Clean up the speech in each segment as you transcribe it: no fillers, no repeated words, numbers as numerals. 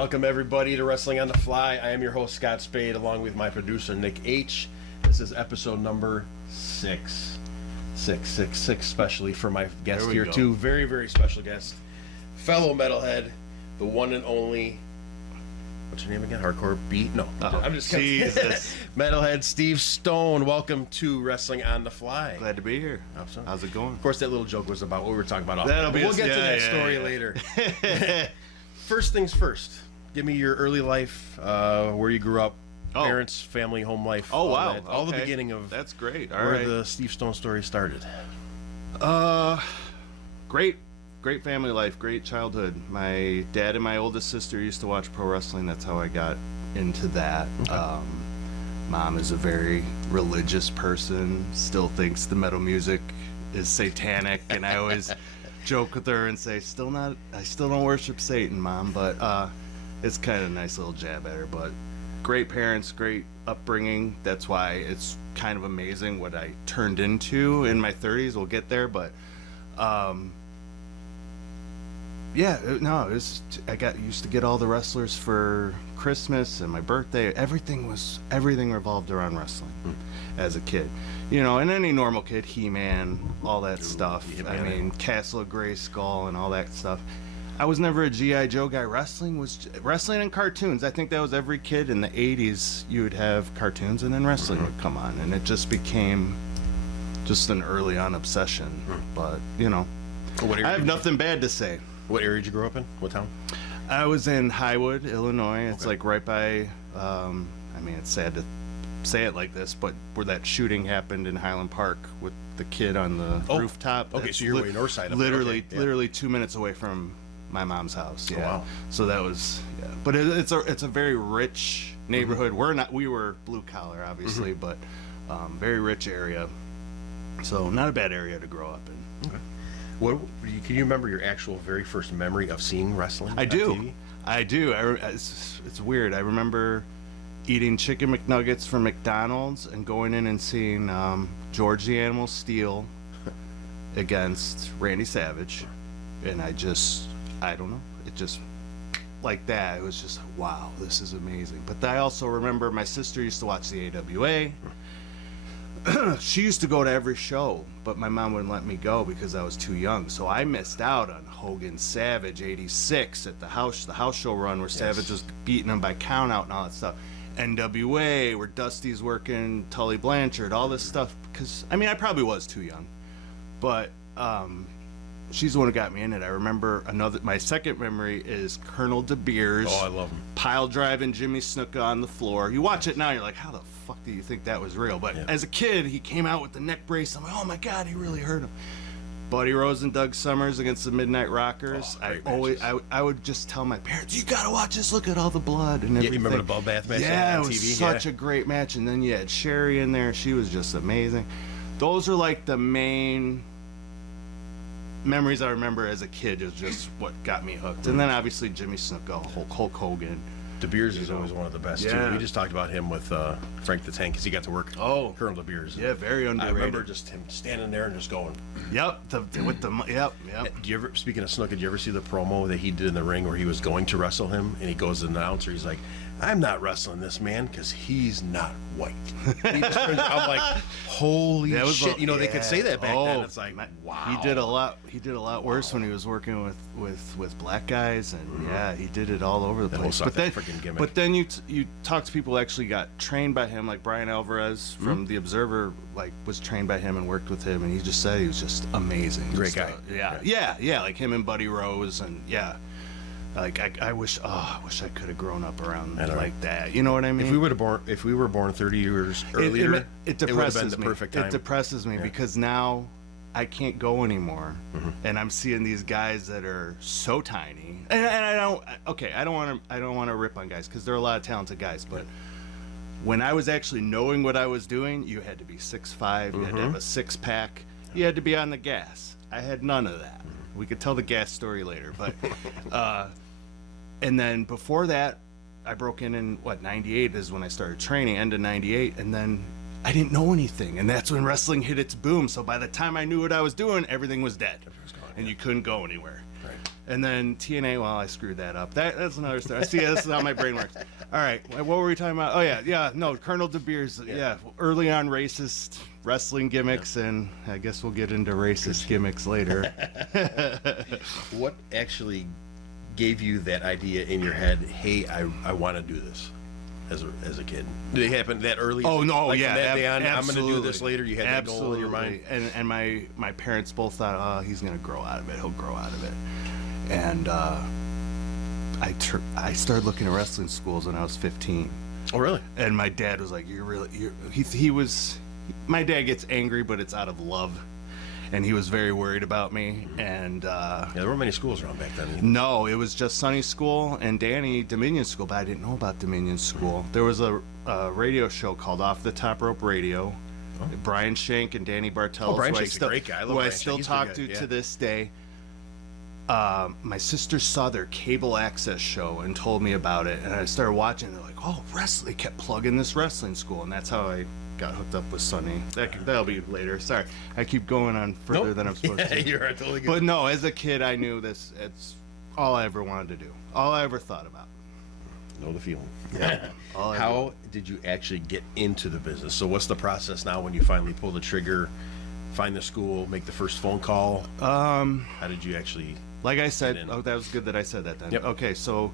Welcome everybody to Wrestling on the Fly. I am your host Scott Spade, along with my producer Nick H. This is episode number 666, especially for my guest here too. Very, very special guest, fellow Metalhead, the one and only. What's your name again? Hardcore Beat? No, I'm just kidding. Jesus. Metalhead Steve Stone. Welcome to Wrestling on the Fly. Glad to be here. How's it going? Of course, that little joke was about what we were talking about. We'll get to that story later. First things first. Give me your early life, where you grew up, parents, family, home life. Oh, wow. All the beginning of that's great. Where the Steve Stone story started. Great family life, great childhood. My dad and my oldest sister used to watch pro wrestling. That's how I got into that. Okay. Mom is a very religious person, still thinks the metal music is satanic, and I always joke with her and say, I still don't worship Satan, Mom, but it's kind of a nice little jab at her. But great parents, great upbringing. That's why it's kind of amazing what I turned into in my 30s. We'll get there, but I used to get all the wrestlers for Christmas and my birthday. Everything revolved around wrestling as a kid. You know, and any normal kid, He-Man, all that stuff. I mean, Castle of Grayskull and all that stuff. I was never a G.I. Joe guy. Wrestling and cartoons. I think that was every kid in the 80s. You would have cartoons and then wrestling would come on. And it just became just an early on obsession. But, you know, I have nothing bad to say. What area did you grow up in? What town? I was in Highwood, Illinois. It's like right by, I mean, it's sad to say it like this, but where that shooting happened in Highland Park with the kid on the rooftop. Okay, so you're way north side of it. Literally 2 minutes away from my mom's house. Yeah. Oh, wow. So that was, but it's a very rich neighborhood. We were blue collar, obviously, but very rich area. So not a bad area to grow up in. Okay. Can you remember your actual very first memory of seeing wrestling? I do. TV? I do. It's weird. I remember eating chicken McNuggets from McDonald's and going in and seeing George the Animal Steel against Randy Savage, and I don't know. It just like that. It was just wow, this is amazing. But I also remember my sister used to watch the AWA. She used to go to every show, but my mom wouldn't let me go because I was too young. So I missed out on Hogan Savage '86 at the house show run where Savage was beating him by count out and all that stuff. NWA where Dusty's working Tully Blanchard, all this stuff. Because I mean, I probably was too young, but she's the one who got me in it. I remember my second memory is Colonel De Beers. Oh, I love him. Pile driving Jimmy Snuka on the floor. You watch it now, you're like, how the fuck do you think that was real? But as a kid, he came out with the neck brace. I'm like, oh my God, he really hurt him. Buddy Rose and Doug Summers against the Midnight Rockers. I would just tell my parents, you gotta watch this. Look at all the blood and everything. You remember the Bell Bath match? Yeah, it was such a great match. And then you had Sherry in there. She was just amazing. Those are like the main memories I remember as a kid. Is just what got me hooked. And then obviously Jimmy Snuka, Hulk Hogan. De Beers is always one of the best too. We just talked about him with Frank the Tank because he got to work. Colonel De Beers. Yeah, very underrated. I remember just him standing there and just going. Yep. Yep. Do you ever, speaking of Snuka, did you ever see the promo that he did in the ring where he was going to wrestle him and he goes to the announcer? He's like, I'm not wrestling this man because he's not white. He just turns, I'm like, holy shit! They could say that back then. It's like, wow. He did a lot worse when he was working with black guys, and he did it all over the place. But then you talk to people who actually got trained by him, like Brian Alvarez from The Observer, like was trained by him and worked with him, and he just said he was just amazing. Great guy. Like him and Buddy Rose, and like I wish I could have grown up around like that. You know what I mean? If we were born 30 years earlier, it depresses would have been the me. perfect time. It depresses me because now I can't go anymore, and I'm seeing these guys that are so tiny. And I don't want to rip on guys because there are a lot of talented guys, but when I was actually knowing what I was doing, you had to be 6'5", you had to have a 6-pack, you had to be on the gas. I had none of that. We could tell the gas story later, but and then before that, I broke in 98 is when I started training, end of 98, and then I didn't know anything, and that's when wrestling hit its boom. So by the time I knew what I was doing, everything was dead. and you couldn't go anywhere. Right. And then TNA, well, I screwed that up. That's another story. See, this is how my brain works. All right, what were we talking about? Oh, yeah, no, Colonel De Beers, early on racist wrestling gimmicks, and I guess we'll get into racist gimmicks later. What actually gave you that idea in your head, hey, I want to do this as a kid? Did it happen that early? Oh, no, like yeah, from that day on, I'm absolutely. going to do this later? You had that goal in your mind? And my parents both thought, oh, he's going to grow out of it. He'll grow out of it. And I started looking at wrestling schools when I was 15. Oh, really? And my dad was like, my dad gets angry, but it's out of love. And he was very worried about me. And there weren't many schools around back then either. no, it was just Sunny School and Danny Dominion School, but I didn't know about Dominion School. There was a radio show called Off the Top Rope Radio. Brian Shank and Danny Bartels, Brian Shank's a great guy. I love who I Brian still Shank. He's talk pretty good, to this day. My sister saw their cable access show and told me about it, and I started watching. And they're like, "Oh, wrestling!" They kept plugging this wrestling school, and that's how I got hooked up with Sonny. That'll be later. Sorry, I keep going on further than I'm supposed to. You're totally good. But no, as a kid, I knew this. It's all I ever wanted to do. All I ever thought about. Know the feeling. Yeah. How did you actually get into the business? So what's the process now when you finally pull the trigger, find the school, make the first phone call? How did you actually? Like I said, oh, that was good that I said that then. Yep. Okay, so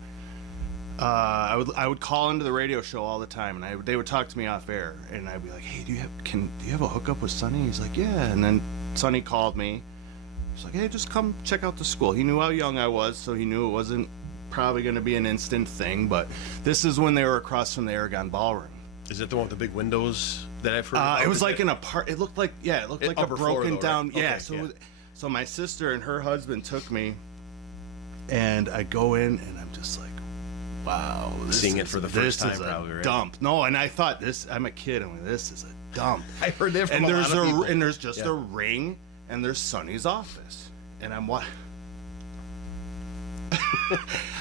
I would call into the radio show all the time, and they would talk to me off air, and I'd be like, "Hey, do you have a hookup with Sonny?" He's like, "Yeah." And then Sonny called me. He's like, "Hey, just come check out the school." He knew how young I was, so he knew it wasn't probably going to be an instant thing. But this is when they were across from the Aragon Ballroom. Is it the one with the big windows that I've heard about? It was like an apart. It looked like a upper floor broken though, right? down. Okay, Yeah. So my sister and her husband took me, and I go in, and I'm just like, wow, Seeing it for the first time, this is probably, a right? dump. No, and I thought this. I'm a kid. I'm like, this is a dump. I heard that from and a lot of people. and there's just Yeah. a ring, and there's Sonny's office, and I'm what.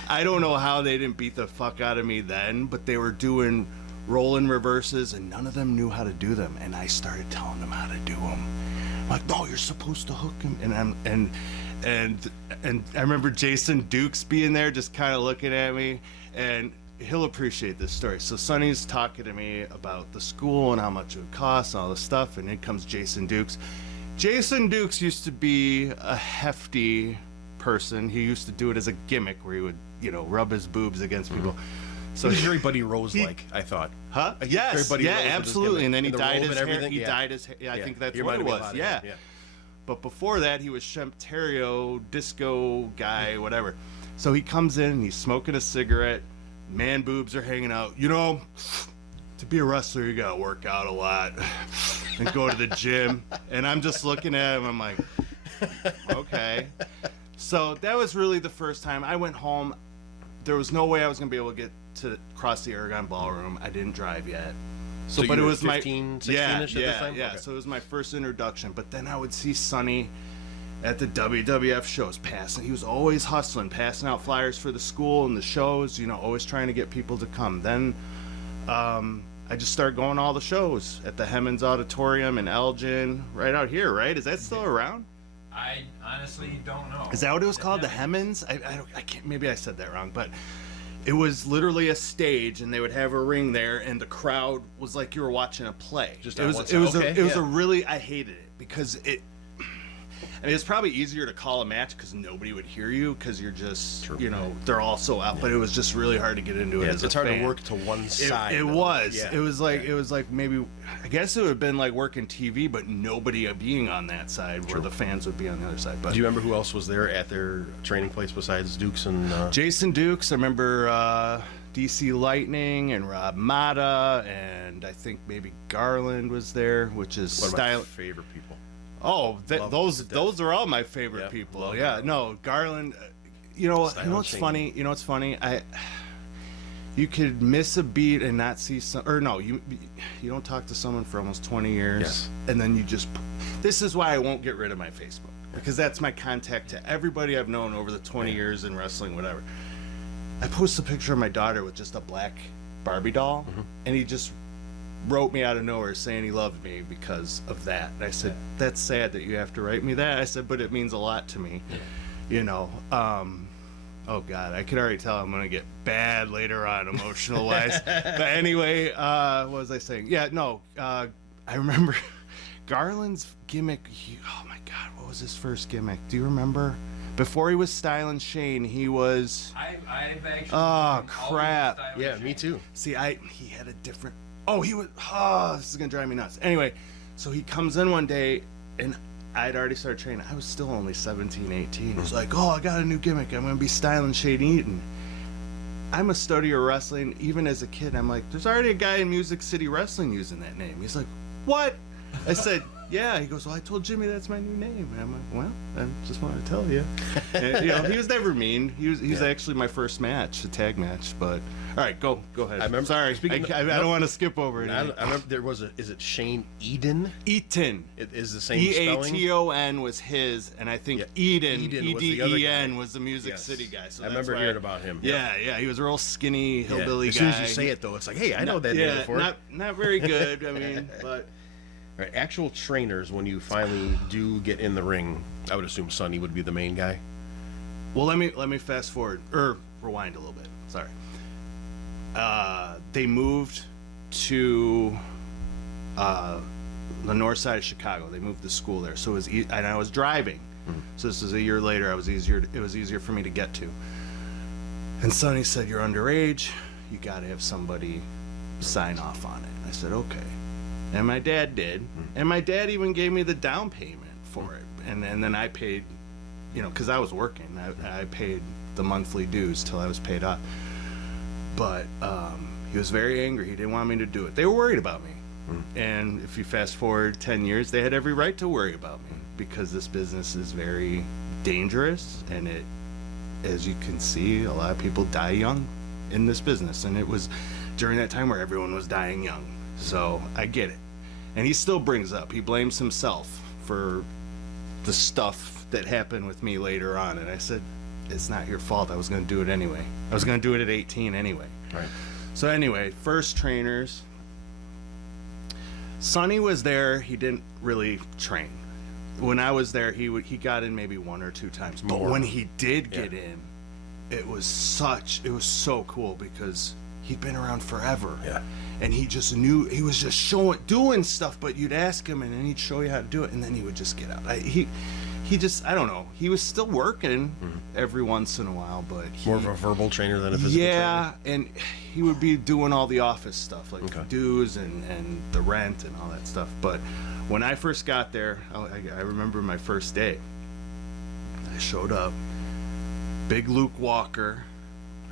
I don't know how they didn't beat the fuck out of me then, but they were doing rolling reverses, and none of them knew how to do them. And I started telling them how to do them. I'm like, no, you're supposed to hook him. And I remember Jason Dukes being there, just kind of looking at me, and he'll appreciate this story. So Sonny's talking to me about the school and how much it would cost and all this stuff, and in comes Jason Dukes. Jason Dukes used to be a hefty person. He used to do it as a gimmick where he would, rub his boobs against people. So he's very Buddy Rose-like, I thought. Huh? Very Yes. Buddy Yeah, Rose with his absolutely. gimmick. And then he And the dyed robe his and hair. everything, He yeah. dyed his hair. Yeah, I think that's You what it reminded me was. about Yeah. yeah. But before that, he was Shemp disco guy, whatever. So he comes in and he's smoking a cigarette. Man boobs are hanging out. To be a wrestler, you gotta work out a lot and go to the gym. And I'm just looking at him. I'm like, okay. So that was really the first time I went home. There was no way I was gonna be able to get to cross the Aragon Ballroom. I didn't drive yet. So but you it were was 15, 16-ish yeah, at this time? yeah. Okay. So it was my first introduction. But then I would see Sonny at the WWF shows passing. He was always hustling, passing out flyers for the school and the shows. Always trying to get people to come. Then I just started going to all the shows at the Hemmons Auditorium in Elgin, right out here. Right? Is that still around? I honestly don't know. Is that what it was called? The Hemmons? I can't. Maybe I said that wrong, but it was literally a stage, and they would have a ring there, and the crowd was like you were watching a play. Just it on was. one It side. was. Okay, It was yeah. a really. I hated it because it. I mean, it's probably easier to call a match because nobody would hear you because you're just, True. they're all so out. But it was just really hard to get into it. Yeah, as it's a hard fan. to work to one side. It though. was. Yeah. It was like it was like maybe I guess it would have been like working TV, but nobody being on that side where the fans would be on the other side. But Do you remember who else was there at their training place besides Dukes and? Jason Dukes, I remember DC Lightning and Rob Mata, and I think maybe Garland was there, which is One of my style. favorite people. Oh, Love those to death. those are all my favorite Yeah, people. love Yeah, Garland. no, Garland. You know what's Style funny? changing. You know what's funny? You could miss a beat and not see some, or no, you don't talk to someone for almost 20 years, Yes. and then you just. This is why I won't get rid of my Facebook, because that's my contact to everybody I've known over the 20 years in wrestling, whatever. I post a picture of my daughter with just a black Barbie doll, and he just wrote me out of nowhere saying he loved me because of that. And I said, that's sad that you have to write me that. I said, but it means a lot to me, you know. Oh God, I could already tell I'm gonna get bad later on, emotional wise. But anyway, what was I saying? Yeah, no, I remember Garland's gimmick. Oh my God, what was his first gimmick? Do you remember? Before he was Stylin' Shane, he was. I've actually. Oh been crap! always Yeah, stylish. me too. See, he had a different. Oh, he was. Oh, this is gonna drive me nuts. Anyway, so he comes in one day, and I'd already started training. I was still only 17, 18. He's like, oh, I got a new gimmick. I'm gonna be Stylin' Shane Eaton. I'm a studier of wrestling. Even as a kid, I'm like, there's already a guy in Music City Wrestling using that name. He's like, what? I said, yeah. He goes, well, I told Jimmy that's my new name. And I'm like, well, I just wanted to tell you. And, you know, he was never mean. He was actually my first match, a tag match. But all right, go ahead. I remember. Sorry, Speaking I don't want to skip over it. I remember there was a. Is it Shane Eden? Eaton. It is the same spelling. Eaton was his, and I think Yeah, Eden, Eden was the other Eden guy. was the Music Yes. City guy. So I that's remember why hearing about him. Yeah, he was a real skinny hillbilly As guy. soon as you say it, though, it's like, hey, I know that name before. not very good. I mean, but Right, actual trainers, when you finally do get in the ring, I would assume Sonny would be the main guy. well, let me fast forward or rewind a little bit. Sorry. They moved to the north side of Chicago. They moved the school there, so it was and I was driving. So this was a year later. It was easier for me to get to. And Sonny said, "You're underage. You got to have somebody sign off on it." And I said, "Okay." And my dad did, and my dad even gave me the down payment for it. And then I paid, you know, because I was working. I paid the monthly dues till I was paid off. But he was very angry. He didn't want me to do it. They were worried about me. And if you fast forward 10 years, they had every right to worry about me because this business is very dangerous, and it, as you can see, a lot of people die young in this business, and it was during that time where everyone was dying young. So I get it. And he still brings up, he blames himself for the stuff that happened with me later on. And I said, it's not your fault. I was going to do it anyway. I was going to do it at 18 anyway. Right. So anyway, first trainers. Sonny was there. He didn't really train. When I was there, he got in maybe one or two times. But More. when he did get in, it was so cool because he'd been around forever. Yeah. And he just knew, he was just doing stuff, but you'd ask him and then he'd show you how to do it, and then he would just get out. He just, I don't know. He was still working every once in a while, but More of a verbal trainer than a physical trainer. yeah, and he would be doing all the office stuff, like Okay. dues and the rent and all that stuff. But when I first got there, I remember my first day. I showed up. Big Luke Walker.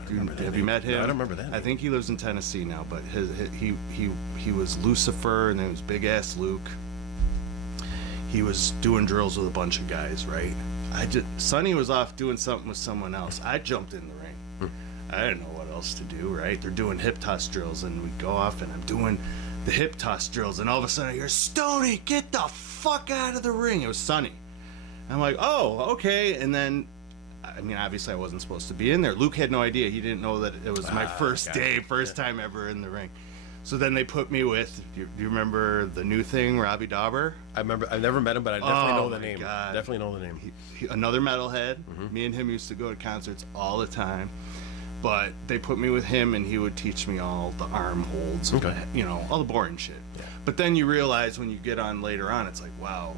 Have you met him? No, I don't remember that I name. think he lives in Tennessee now, but he was Lucifer, and then it was Big Ass Luke. He was doing drills with a bunch of guys, right? Sonny was off doing something with someone else. I jumped in the ring. I didn't know what else to do, right? They're doing hip toss drills, and we go off, and I'm doing the hip toss drills, and all of a sudden I hear, Stoney, get the fuck out of the ring. It was Sonny. I'm like, oh, okay. And then, I mean, obviously I wasn't supposed to be in there. Luke had no idea. He didn't know that it was my first day, first time ever in the ring. So then they put me with, do you remember the new thing, Robbie Dauber? I remember. I've never met him, but I definitely know the my name. God. Definitely know the name. Another metalhead. Me and him used to go to concerts all the time. But they put me with him, and he would teach me all the arm holds, Okay. you know, all the boring shit. But then you realize when you get on later on, it's like, wow,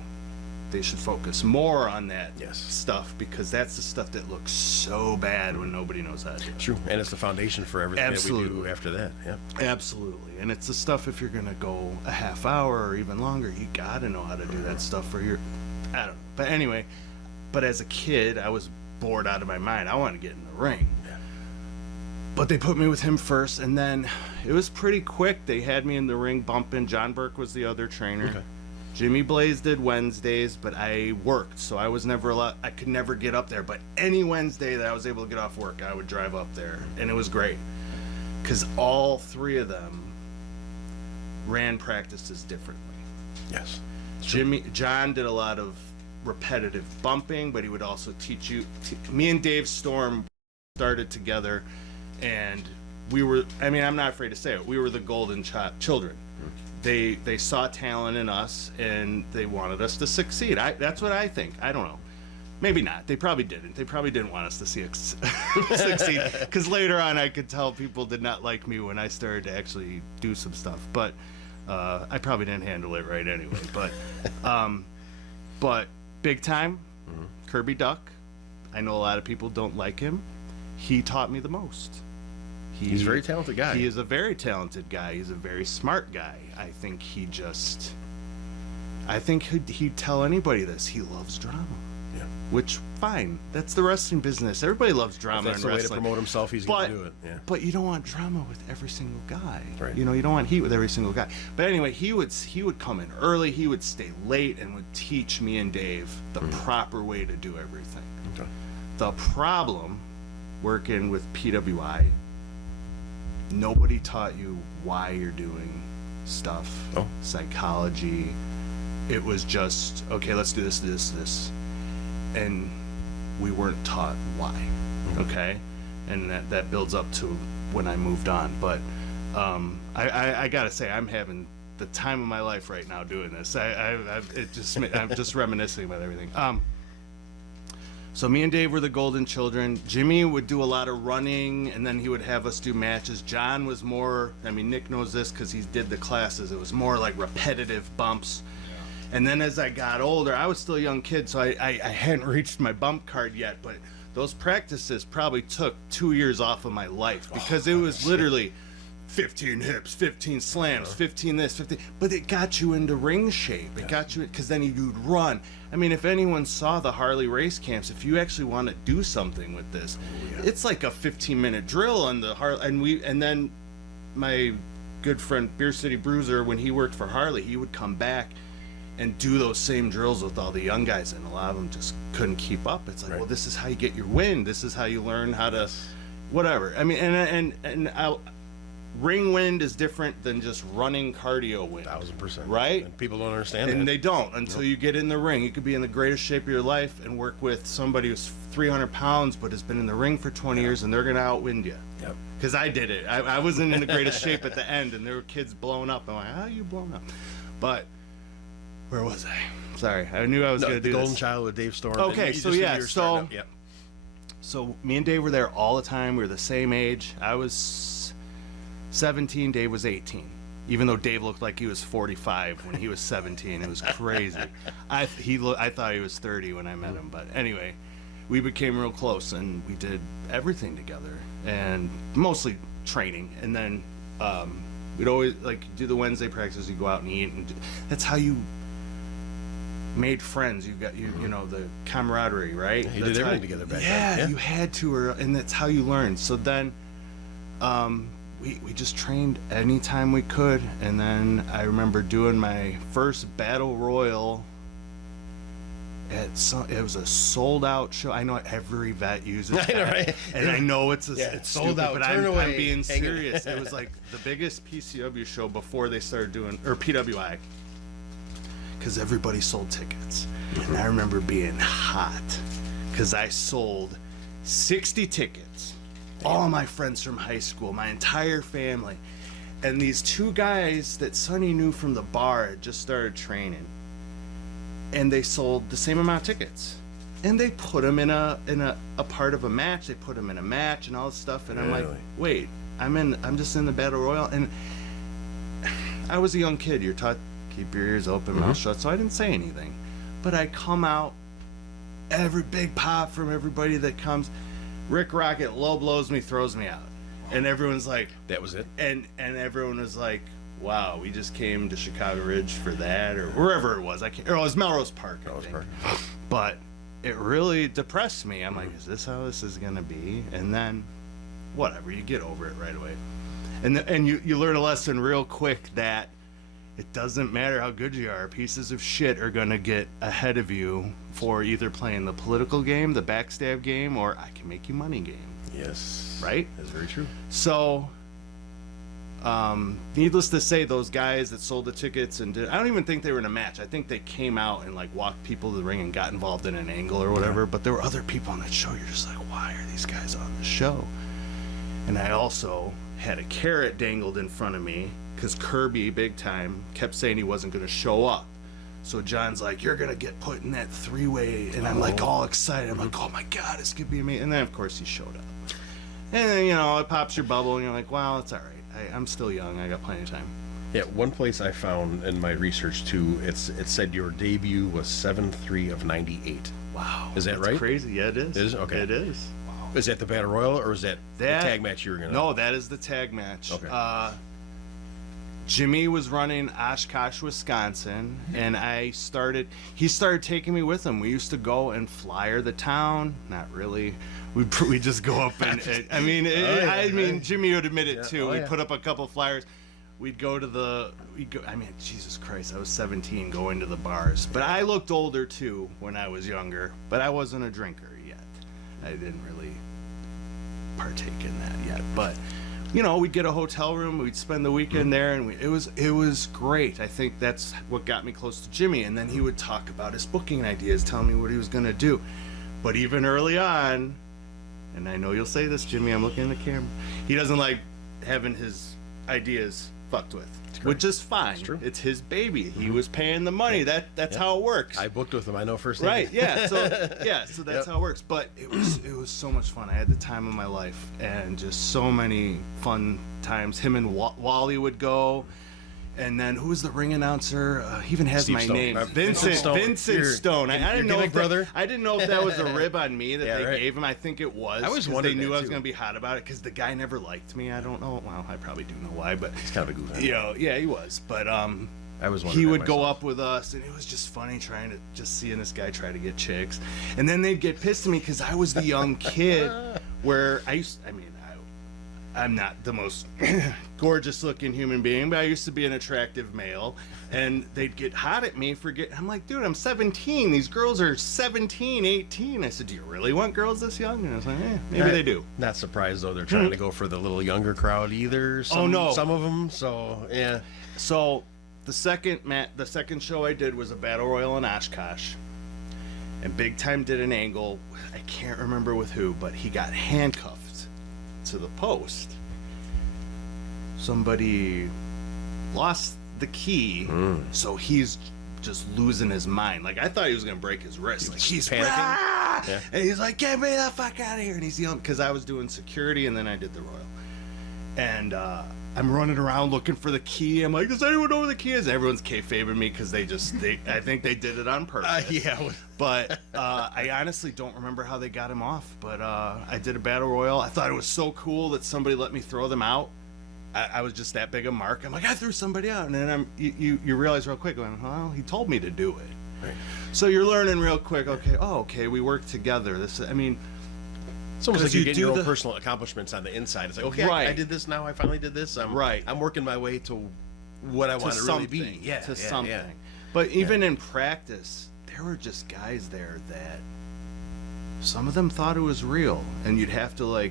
they should focus more on that Yes. stuff, because that's the stuff that looks so bad when nobody knows how to do it. True, and it's the foundation for everything that we do Absolutely. after that. Yeah. Absolutely. And it's the stuff, if you're going to go a half hour or even longer, you got to know how to do that stuff for your, I don't know. But anyway, but as a kid, I was bored out of my mind. I wanted to get in the ring. But they put me with him first, and then it was pretty quick. They had me in the ring bumping. John Burke was the other trainer. Okay. Jimmy Blaze did Wednesdays, but I worked, so I was never allowed. I could never get up there. But any Wednesday that I was able to get off work, I would drive up there, and it was great because all three of them ran practices differently. Yes. John did a lot of repetitive bumping, but he would also teach you. Me and Dave Storm started together, and we were, I mean, I'm not afraid to say it, we were the golden children. they saw talent in us and they wanted us to succeed. That's what I think. I don't know. Maybe not. They probably didn't. They probably didn't want us to succeed. Because later on, I could tell people did not like me when I started to actually do some stuff. But I probably didn't handle it right anyway. But big time, Kirby Duck. I know a lot of people don't like him. He taught me the most. He's a very talented guy. He is a very talented guy. He's a very smart guy. I think he'd tell anybody this. He loves drama. Yeah. Which, fine. That's the wrestling business. Everybody loves drama If that's in the way to wrestling. promote himself, he's going to do it. Yeah. But you don't want drama with every single guy. Right. You know, you don't want heat with every single guy. But anyway, he would come in early. He would stay late and would teach me and Dave the proper way to do everything. Okay. The problem working with PWI, nobody taught you why you're doing stuff. Oh. Psychology. It was just, okay, let's do this, and we weren't taught why. Okay, and that builds up to when I moved on. But I gotta say, I'm having the time of my life right now doing this. I'm just reminiscing about everything. So me and Dave were the golden children. Jimmy would do a lot of running, and then he would have us do matches. John was more, I mean, Nick knows this because he did the classes. It was more like repetitive bumps. And then as I got older, I was still a young kid, so I hadn't reached my bump card yet, but those practices probably took 2 years off of my life because it was literally 15 hips, 15 slams, 15 this, 15, but it got you into ring shape. It got you, because then you'd run. I mean, if anyone saw the Harley race camps, if you actually want to do something with this, it's like a 15-minute drill on the Harley, and then my good friend Beer City Bruiser, when he worked for Harley, he would come back and do those same drills with all the young guys, and a lot of them just couldn't keep up. It's like, well, this is how you get your wind. This is how you learn how to, whatever. I mean, and ring wind is different than just running cardio wind. 1000%. Right? And people don't understand that. And they don't until you get in the ring. You could be in the greatest shape of your life and work with somebody who's 300 pounds but has been in the ring for 20 years, and they're going to outwind you. Yep. Because I did it. I wasn't in the greatest shape at the end, and there were kids blowing up. I'm like, how are you blowing up? But where was I? Sorry, I knew I was going to do the this. Golden Child with Dave Storm. Okay, so yeah, yep. So me and Dave were there all the time. We were the same age. I was 17, Dave was 18. Even though Dave looked like he was 45 when he was 17. It was crazy. I thought he was 30 when I met him. But anyway, we became real close, and we did everything together, and mostly training. And then we'd always do the Wednesday practices. You go out and eat, and that's how you made friends. You got you know, the camaraderie, right? You did everything together back then. Yeah, you had to, and that's how you learned. So then we just trained anytime we could, and then I remember doing my first battle royal it was a sold out show. I know every vet uses that, right? And I know it's it's sold stupid, out, but I'm being serious. It was like the biggest PCW show before they started doing, or PWI, because everybody sold tickets. And I remember being hot because I sold 60 tickets. All my friends from high school, my entire family, and these two guys that Sonny knew from the bar had just started training, and they sold the same amount of tickets, and they put them in a part of a match. They put them in a match and all this stuff, and I'm like, wait, I'm just in the battle royal, and I was a young kid. You're taught keep your ears open, mouth shut, so I didn't say anything, but I come out, every big pop from everybody that comes. Rick Rocket low blows me, throws me out, and everyone's like, that was it. And everyone was like, wow, we just came to Chicago Ridge for that, or wherever it was. It was Melrose Park, I think. But it really depressed me. I'm like, is this how this is gonna be? And then, whatever, you get over it right away, and you learn a lesson real quick that it doesn't matter how good you are. Pieces of shit are gonna get ahead of you for either playing the political game, the backstab game, or I can make you money game. Yes. Right? That's very true. So, needless to say, those guys that sold the tickets and I don't even think they were in a match. I think they came out and walked people to the ring and got involved in an angle or whatever. Yeah. But there were other people on that show. You're just like, why are these guys on the show? And I also had a carrot dangled in front of me because Kirby, big time, kept saying he wasn't going to show up. So John's like, you're going to get put in that three-way. And I'm like all excited. I'm like, oh my God, this could be me. And then, of course, he showed up. And then, it pops your bubble, and you're like, well, it's all right. I'm still young. I got plenty of time. Yeah, one place I found in my research too, it said your debut was 7-3 of 98. Wow. Is that that's right? Crazy. Yeah, it is. It is? Okay. It is. Is that the Battle Royal, or is that the tag match you were going to... No, that is the tag match. Okay. Jimmy was running Oshkosh, Wisconsin, and he started taking me with him. We used to go and flyer the town. Not really. We just go up and, Jimmy would admit it too. We'd put up a couple flyers. We'd go to Jesus Christ, I was 17 going to the bars. But I looked older too when I was younger, but I wasn't a drinker yet. I didn't really partake in that yet, but we'd get a hotel room, we'd spend the weekend there, and it was great. I think that's what got me close to Jimmy. And then he would talk about his booking ideas, telling me what he was going to do. But even early on, and I know you'll say this, Jimmy, I'm looking at the camera, he doesn't like having his ideas fucked with, which is fine. It's his baby. He was paying the money. That's how it works. I booked with him. I know firsthand. Right? Yeah. So that's how it works. But it was so much fun. I had the time of my life, and just so many fun times. Him and Wally would go. And then who was the ring announcer? He even has Steve my Stone. name. Vincent Stone. Vincent Stone. I didn't know brother. I didn't know if that was a rib on me that they gave him. I think it was. I always 'cause wondered they knew that, I was too. going to be hot about it because the guy never liked me. I don't know. Well, I probably do know why, but He's kind of a goof. yeah, he was. But I was he wondering would that go myself. up with us, and it was just funny seeing this guy try to get chicks, and then they'd get pissed at me because I was the young kid. Where I'm not the most gorgeous looking human being, but I used to be an attractive male, and they'd get hot at me for I'm like, dude, I'm 17. These girls are 17, 18. I said, do you really want girls this young? And I was like, maybe they do. Not surprised though. They're trying to go for the little younger crowd either. Some of them. So yeah. So the second show I did was a battle royal in Oshkosh, and Big Time did an angle. I can't remember with who, but he got handcuffed to the post. Somebody lost the key, so he's just losing his mind. Like, I thought he was gonna break his wrist. Like, he's panicking. Yeah. And he's like, get me the fuck out of here. And he's yelling, because I was doing security and then I did the royal. And I'm running around looking for the key. I'm like, does anyone know where the key is? Everyone's kayfabing me because I think they did it on purpose. Yeah. But I honestly don't remember how they got him off. But I did a battle royal. I thought it was so cool that somebody let me throw them out. I was just that big a mark. I'm like, I threw somebody out. And then you realize real quick, going, well, he told me to do it. Right. So you're learning real quick, okay, we work together. It's almost like you're getting your own personal accomplishments on the inside. It's like, okay, I did this now. I finally did this. I'm working my way to what I want to really be. Yeah, to something. Yeah. But even in practice, there were just guys there that some of them thought it was real, and you'd have to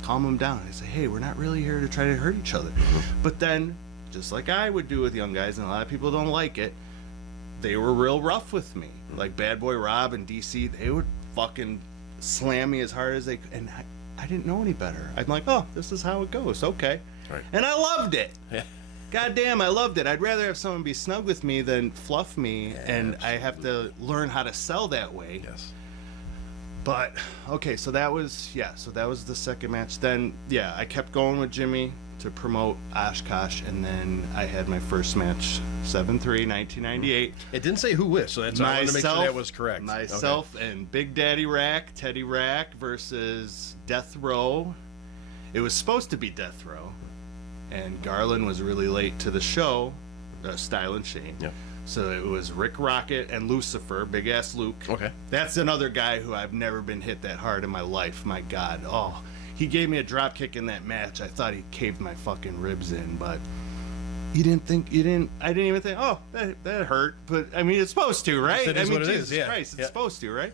calm them down. I say, hey, we're not really here to try to hurt each other. But then, just like I would do with young guys, and a lot of people don't like it, they were real rough with me. Like Bad Boy Rob and DC, they would fucking slam me as hard as they could, and I didn't know any better. I'm like, oh, this is how it goes. Okay. Right. And I loved it. Yeah. God damn, I loved it. I'd rather have someone be snug with me than fluff me, and absolutely. I have to learn how to sell that way. Yes. But okay, so that was the second match. Then I kept going with Jimmy to promote Oshkosh, and then I had my first match, 7-3, 1998. It didn't say who with, so that's I wanted to make sure that was correct. Myself and Big Daddy Rack, Teddy Rack versus Death Row. It was supposed to be Death Row, and Garland was really late to the show, Style and Shane. Yeah. So it was Rick Rocket and Lucifer, Big Ass Luke. Okay. That's another guy who I've never been hit that hard in my life. My God. Oh, he gave me a drop kick in that match. I thought he caved my fucking ribs in, but I didn't even think, oh, that hurt. But I mean, it's supposed to, right? I mean, Jesus Christ, it's supposed to, right?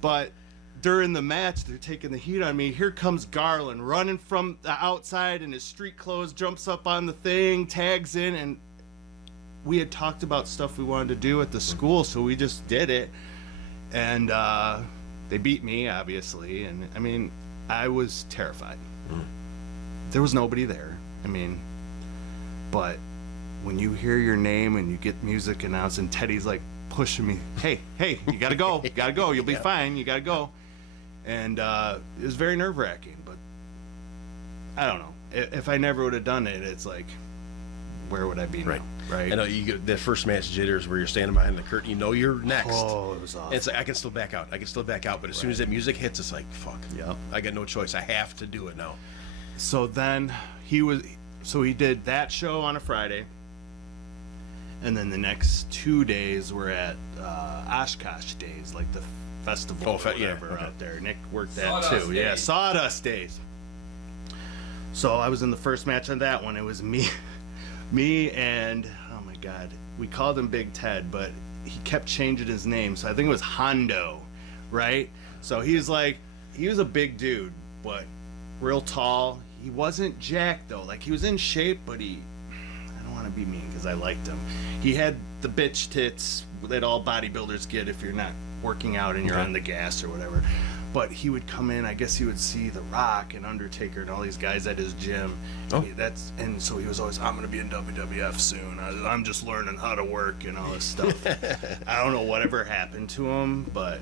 But during the match, they're taking the heat on me. Here comes Garland running from the outside in his street clothes, jumps up on the thing, tags in, and we had talked about stuff we wanted to do at the school, so we just did it. And they beat me, obviously. And I mean, I was terrified. There was nobody there. I mean, But when you hear your name and you get music announced and Teddy's like pushing me, hey, you gotta go, you'll be fine, you gotta go. And it was very nerve-wracking, but I don't know. If I never would have done it, it's like, where would I be now? Right. I know you get that first match jitters where you're standing behind the curtain, you know you're next. Oh, it was awesome. And it's like I can still back out. But as soon as that music hits, it's like, fuck. Yep. I got no choice. I have to do it now. So then he did that show on a Friday, and then the next 2 days were at Oshkosh Days, like the festival or whatever out there. Nick worked that Sawdust too. Days. Yeah, Sawdust Days. So I was in the first match on that one. It was me and, oh my God, we called him Big Ted, but he kept changing his name, so I think it was Hondo, right? So he was a big dude, but real tall. He wasn't jacked though. Like, he was in shape, but I don't want to be mean because I liked him. He had the bitch tits that all bodybuilders get if you're not working out and you're on the gas or whatever. But he would come in, I guess he would see The Rock and Undertaker and all these guys at his gym. Oh. And so he was always, I'm going to be in WWF soon. I'm just learning how to work and all this stuff. I don't know whatever happened to him, but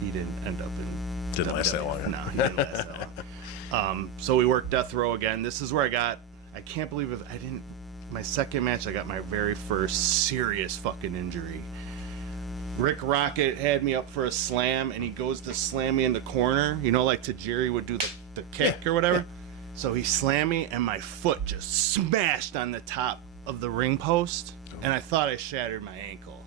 he didn't end up in Didn't WWF. last that long. No, he didn't last that long. So we worked Death Row again. This is where I can't believe it. My second match, I got my very first serious fucking injury. Rick Rocket had me up for a slam, and he goes to slam me in the corner. You know, like Tajiri would do the kick or whatever. So he slammed me, and my foot just smashed on the top of the ring post, and I thought I shattered my ankle.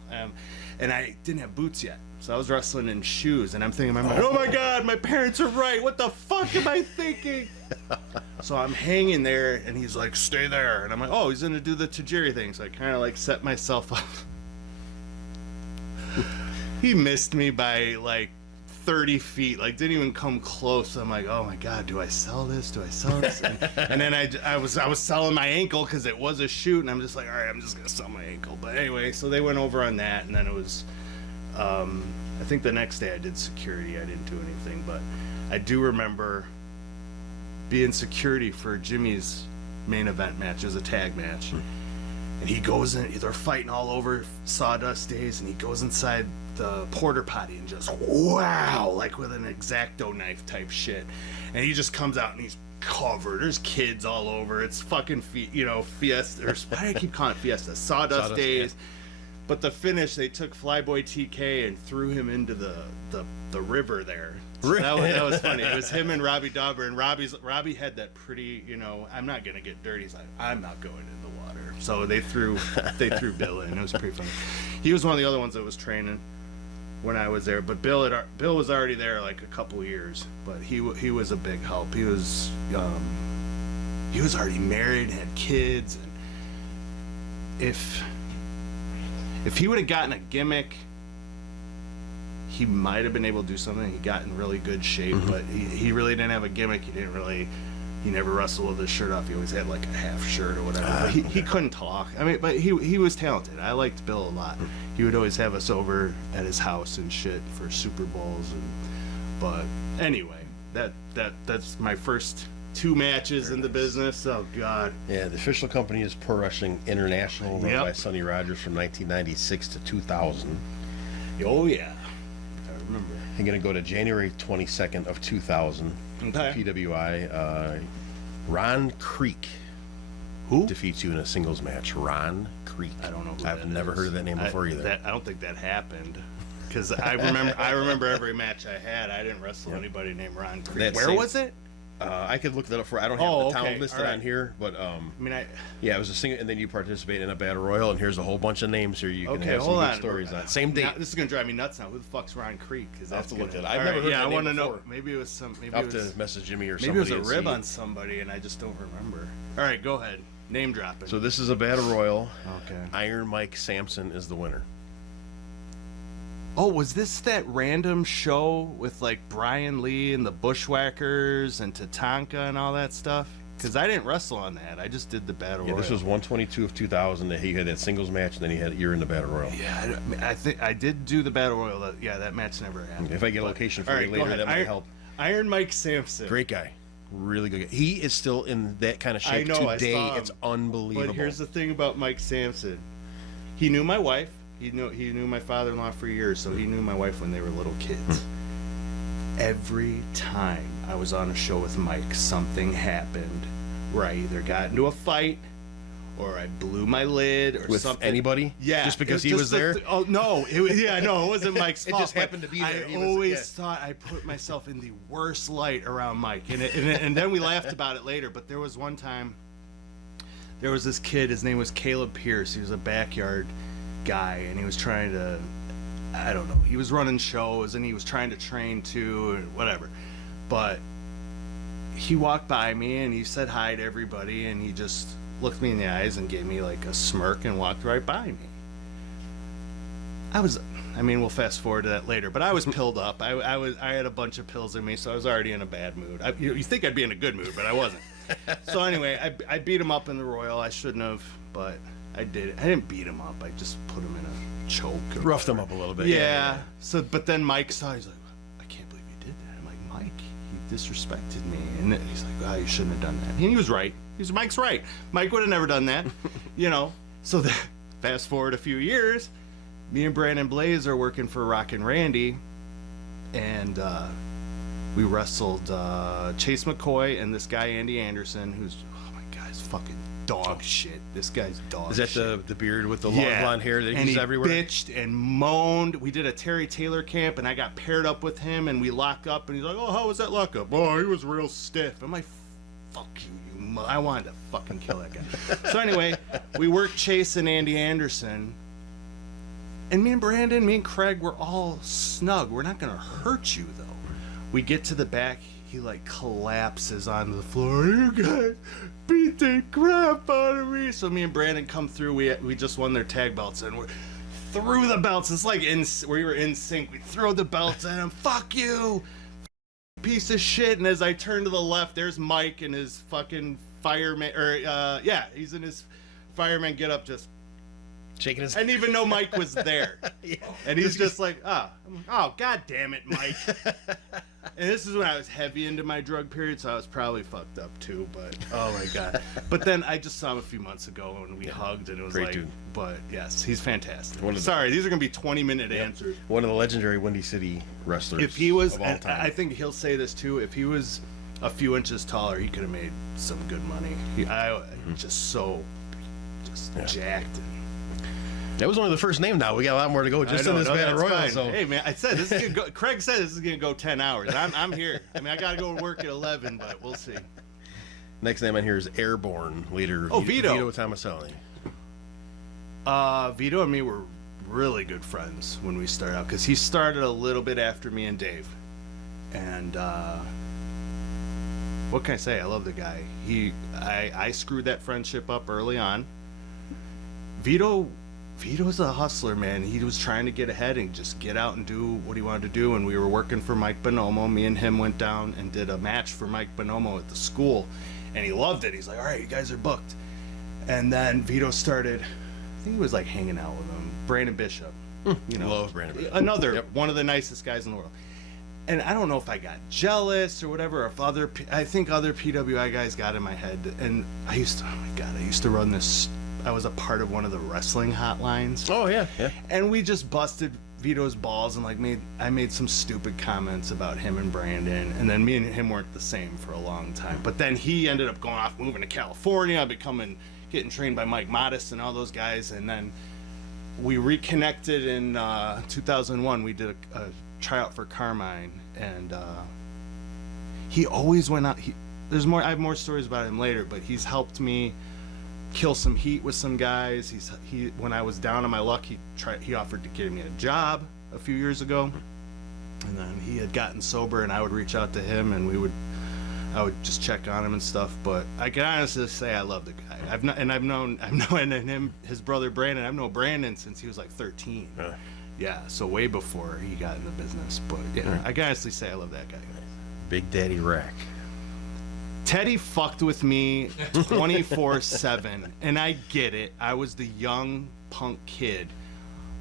And I didn't have boots yet, so I was wrestling in shoes, and I'm thinking in my mind, oh my God, my parents are right. What the fuck am I thinking? So I'm hanging there, and he's like, stay there. And I'm like, oh, he's going to do the Tajiri thing. So I kind of like set myself up. He missed me by like 30 feet, like didn't even come close. I'm like, oh my God, do I sell this? And then I was selling my ankle because it was a shoot, and I'm just like, all right, I'm just gonna sell my ankle. But anyway, so they went over on that, and then it was, I think the next day I did security. I didn't do anything, but I do remember being security for Jimmy's main event match. It was a tag match. And he goes in, they're fighting all over Sawdust Days, and he goes inside the porter potty and just, wow, like with an X-Acto knife type shit. And he just comes out and he's covered. There's kids all over. It's fucking, Fiesta. Why do I keep calling it Fiesta? Sawdust Days. Yeah. But the finish, they took Flyboy TK and threw him into the river there. So that was funny. It was him and Robbie Dauber, and Robbie had that pretty, I'm not gonna get dirty. He's like, I'm not going in the water. So they threw Bill in. It was pretty funny. He was one of the other ones that was training when I was there, but Bill was already there like a couple years. But he was a big help. He was already married and had kids, and if he would have gotten a gimmick, he might have been able to do something. He got in really good shape, but he really didn't have a gimmick. He never wrestled with his shirt off. He always had like a half shirt or whatever. He couldn't talk. I mean, but he was talented. I liked Bill a lot. He would always have us over at his house and shit for Super Bowls. But anyway, that's my first 2 matches in the business. Oh God. Yeah, the official company is Pro Wrestling International, run by Sonny Rogers from 1996 to 2000. Oh yeah. Remember. I'm going to go to January 22nd of 2000. Okay. PWI. Ron Creek. Who? Defeats you in a singles match. Ron Creek. I don't know who I've never heard of that name before either. I don't think that happened. Because I remember every match I had. I didn't wrestle anybody named Ron Creek. Where was it? I could look that up for. I don't have the town listed on here, but it was a single, and then you participate in a battle royal, and here's a whole bunch of names here. You can have some good stories on. Same date. Now, this is gonna drive me nuts now. Who the fuck's Ron Creek? Because I have to look at it. I've never heard that I name want to before. know. Maybe it was some. Maybe I'll it have was to message Jimmy or maybe somebody. Maybe it was a rib on somebody, and I just don't remember. All right, go ahead. Name dropping. So this is a battle royal. Okay. Iron Mike Sampson is the winner. Oh, was this that random show with like Brian Lee and the Bushwhackers and Tatanka and all that stuff? Because I didn't wrestle on that. I just did the battle royal. This was 122 of 2000. That he had that singles match, and then you're in the battle royal. Yeah, I think I did do the battle royal. That match never happened. If I get a location for you later, that might help. Iron Mike Sampson. Great guy. really good. He is still in that kind of shape I know, I today. saw him. It's unbelievable. But here's the thing about Mike Sampson. He knew my wife. He knew my father-in-law for years, so he knew my wife when they were little kids. Every time I was on a show with Mike, something happened where I either got into a fight or I blew my lid or with something. Anybody? Yeah. Just because it he was there? Oh, no. It wasn't Mike's It fault. just happened to be there. I He was- always yeah. thought I put myself in the worst light around Mike. And then we laughed about it later. But there was one time, there was this kid, his name was Caleb Pierce. He was a backyard guy, and he was trying to, I don't know, he was running shows, and he was trying to train too, and whatever. But he walked by me, and he said hi to everybody, and he just looked me in the eyes and gave me like a smirk and walked right by me. We'll fast forward to that later, but I was pilled up. I had a bunch of pills in me, so I was already in a bad mood. You think I'd be in a good mood, but I wasn't. So anyway, I beat him up in the Royal. I shouldn't have, but I did it. I didn't beat him up. I just put him in a choke. Roughed him up a little bit. Yeah. So, but then Mike saw. He's like, I can't believe you did that. I'm like, Mike, he disrespected me, and he's like, oh, you shouldn't have done that. And he was right. Mike's right. Mike would have never done that, So fast forward a few years, me and Brandon Blaze are working for Rockin' Randy, and we wrestled Chase McCoy and this guy Andy Anderson, who's he's fucking dog shit. This guy's dog. Is that shit. the beard with the long blonde hair that and he's he everywhere? bitched and moaned. We did a Terry Taylor camp, and I got paired up with him, and we locked up, and he's like, oh, how was that lockup? Oh, he was real stiff. I'm like, fuck you. I wanted to fucking kill that guy. So anyway, we worked Chase and Andy Anderson, and me and Brandon, me and Craig were all snug. We're not gonna hurt you though. We get to the back, he like collapses on the floor. You guys beat the crap out of me. So me and Brandon come through. We just won their tag belts, and we threw the belts. It's like we were in sync. We throw the belts at him. Fuck you, piece of shit. And as I turn to the left, there's Mike and his fucking fireman, he's in his fireman get up, just Shaking his I didn't even know Mike was there. Yeah. And he's just like, oh, god damn it, Mike. And this is when I was heavy into my drug period, so I was probably fucked up too, but oh my god. But then I just saw him a few months ago and we hugged, and it was Great like, dude. but yes, he's fantastic. One of the- Sorry, these are gonna be 20-minute answers. One of the legendary Windy City wrestlers. If he was, of all and time. I think he'll say this too, if he was a few inches taller, he could have made some good money. Just jacked. That was only the first name. Now we got a lot more to go just in this battle royal. Fine. So Hey man, I said this is gonna go. Craig said this is gonna go 10 hours. I'm here. I mean, I gotta go to work at 11, but we'll see. next name on here is Airborne leader. Oh, Vito. Vito Tomaselli. Vito and me were really good friends when we started out, because he started a little bit after me and Dave. And what can I say? I love the guy. I screwed that friendship up early on. Vito's a hustler, man. He was trying to get ahead and just get out and do what he wanted to do. And we were working for Mike Bonomo. Me and him went down and did a match for Mike Bonomo at the school, and he loved it. He's like, all right, you guys are booked. And then Vito started, I think he was like hanging out with him, Brandon Bishop. Love Brandon Bishop. Another one of the nicest guys in the world. And I don't know if I got jealous or whatever, or if I think other PWI guys got in my head. And I used to run this. I was a part of one of the wrestling hotlines. Oh yeah. And we just busted Vito's balls and I made some stupid comments about him and Brandon, and then me and him weren't the same for a long time. But then he ended up going off, moving to California, getting trained by Mike Modest and all those guys, and then we reconnected in 2001. We did a tryout for Carmine, and he always went out. I have more stories about him later, but he's helped me kill some heat with some guys. When I was down on my luck, he offered to get me a job a few years ago, and then he had gotten sober, and I would reach out to him, and I would just check on him and stuff. But I can honestly say I love the guy. I've known him, his brother Brandon. I've known Brandon since he was like 13. Yeah, so way before he got in the business. But yeah, I can honestly say I love that guy. Big Daddy Rack. Teddy fucked with me 24/7, and I get it. I was the young punk kid,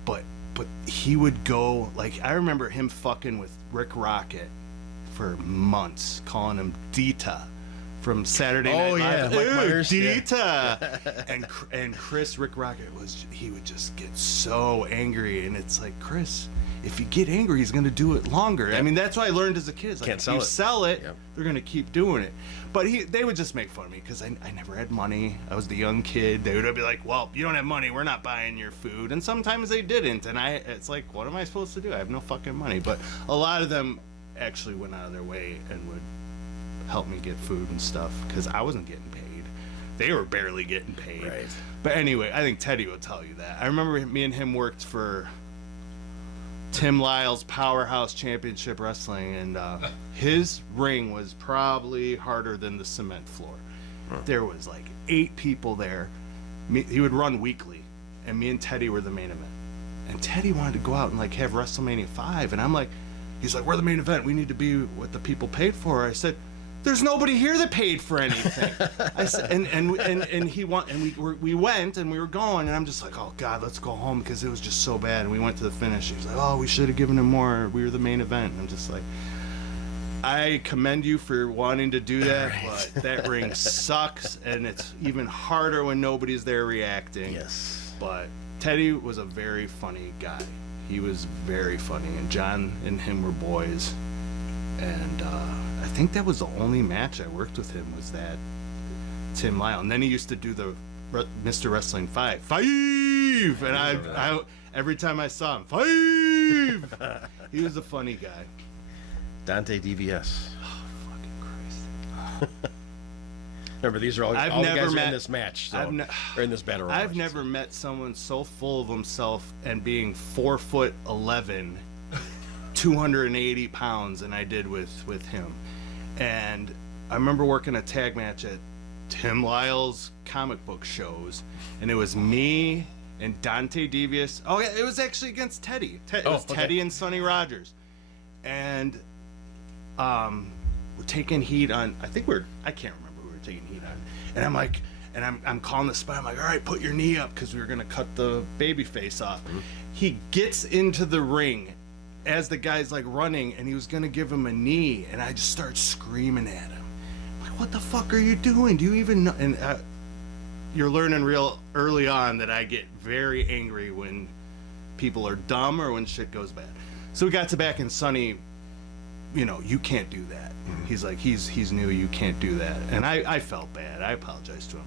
but he would go, like, I remember him fucking with Rick Rocket for months, calling him Dita. from Saturday Oh, Night yeah, Live. Mike Ooh, Myers, yeah. Dita. and Chris Rick Rocket he would just get so angry, and it's like, Chris, if you get angry, he's gonna do it longer. Yep. I mean, that's what I learned as a kid. It's like, Can't if sell you it. sell it, Yep. they're gonna keep doing it. But they would just make fun of me because I never had money. I was the young kid. They would be like, well, you don't have money, we're not buying your food. And sometimes they didn't, and it's like, what am I supposed to do? I have no fucking money. But a lot of them actually went out of their way and would help me get food and stuff because I wasn't getting paid. They were barely getting paid. Right. But anyway, I think Teddy will tell you that. I remember me and him worked for Tim Lyle's Powerhouse Championship Wrestling, and his ring was probably harder than the cement floor. There was like 8 people there. He would run weekly, and me and Teddy were the main event. And Teddy wanted to go out and like have WrestleMania 5, and I'm like, he's like, we're the main event. We need to be what the people paid for. I said, there's nobody here that paid for anything. I said, we went and we were going, and I'm just like, oh God, let's go home because it was just so bad. And we went to the finish. He was like, oh, we should have given him more. We were the main event. And I'm just like, I commend you for wanting to do that, but that ring sucks, and it's even harder when nobody's there reacting. Yes. But Teddy was a very funny guy. He was very funny, and John and him were boys. And I think that was the only match I worked with him was that Tim Lyle. And then he used to do the Mr. Wrestling 5. And I every time I saw him, 5! He was a funny guy. Dante DVS. Oh, fucking Christ. Remember, these are all the guys are in this match. So, or in this battle royal. I've never met someone so full of himself and being 4'11", 280 pounds than I did with him. And I remember working a tag match at Tim Lyle's comic book shows, and it was me and Dante Devious. Oh yeah, it was actually against Teddy. It was Teddy and Sonny Rogers, and we're taking heat on. I can't remember who we were taking heat on. And I'm like, and I'm calling the spot. I'm like, all right, put your knee up because we were gonna cut the baby face off. Mm-hmm. He gets into the ring as the guy's like running, and he was gonna give him a knee, and I just start screaming at him. I'm like, what the fuck are you doing? Do you even know? And you're learning real early on that I get very angry when people are dumb or when shit goes bad. So we got to back, and Sonny, you can't do that. He's like, he's new, you can't do that. And I felt bad. I apologized to him.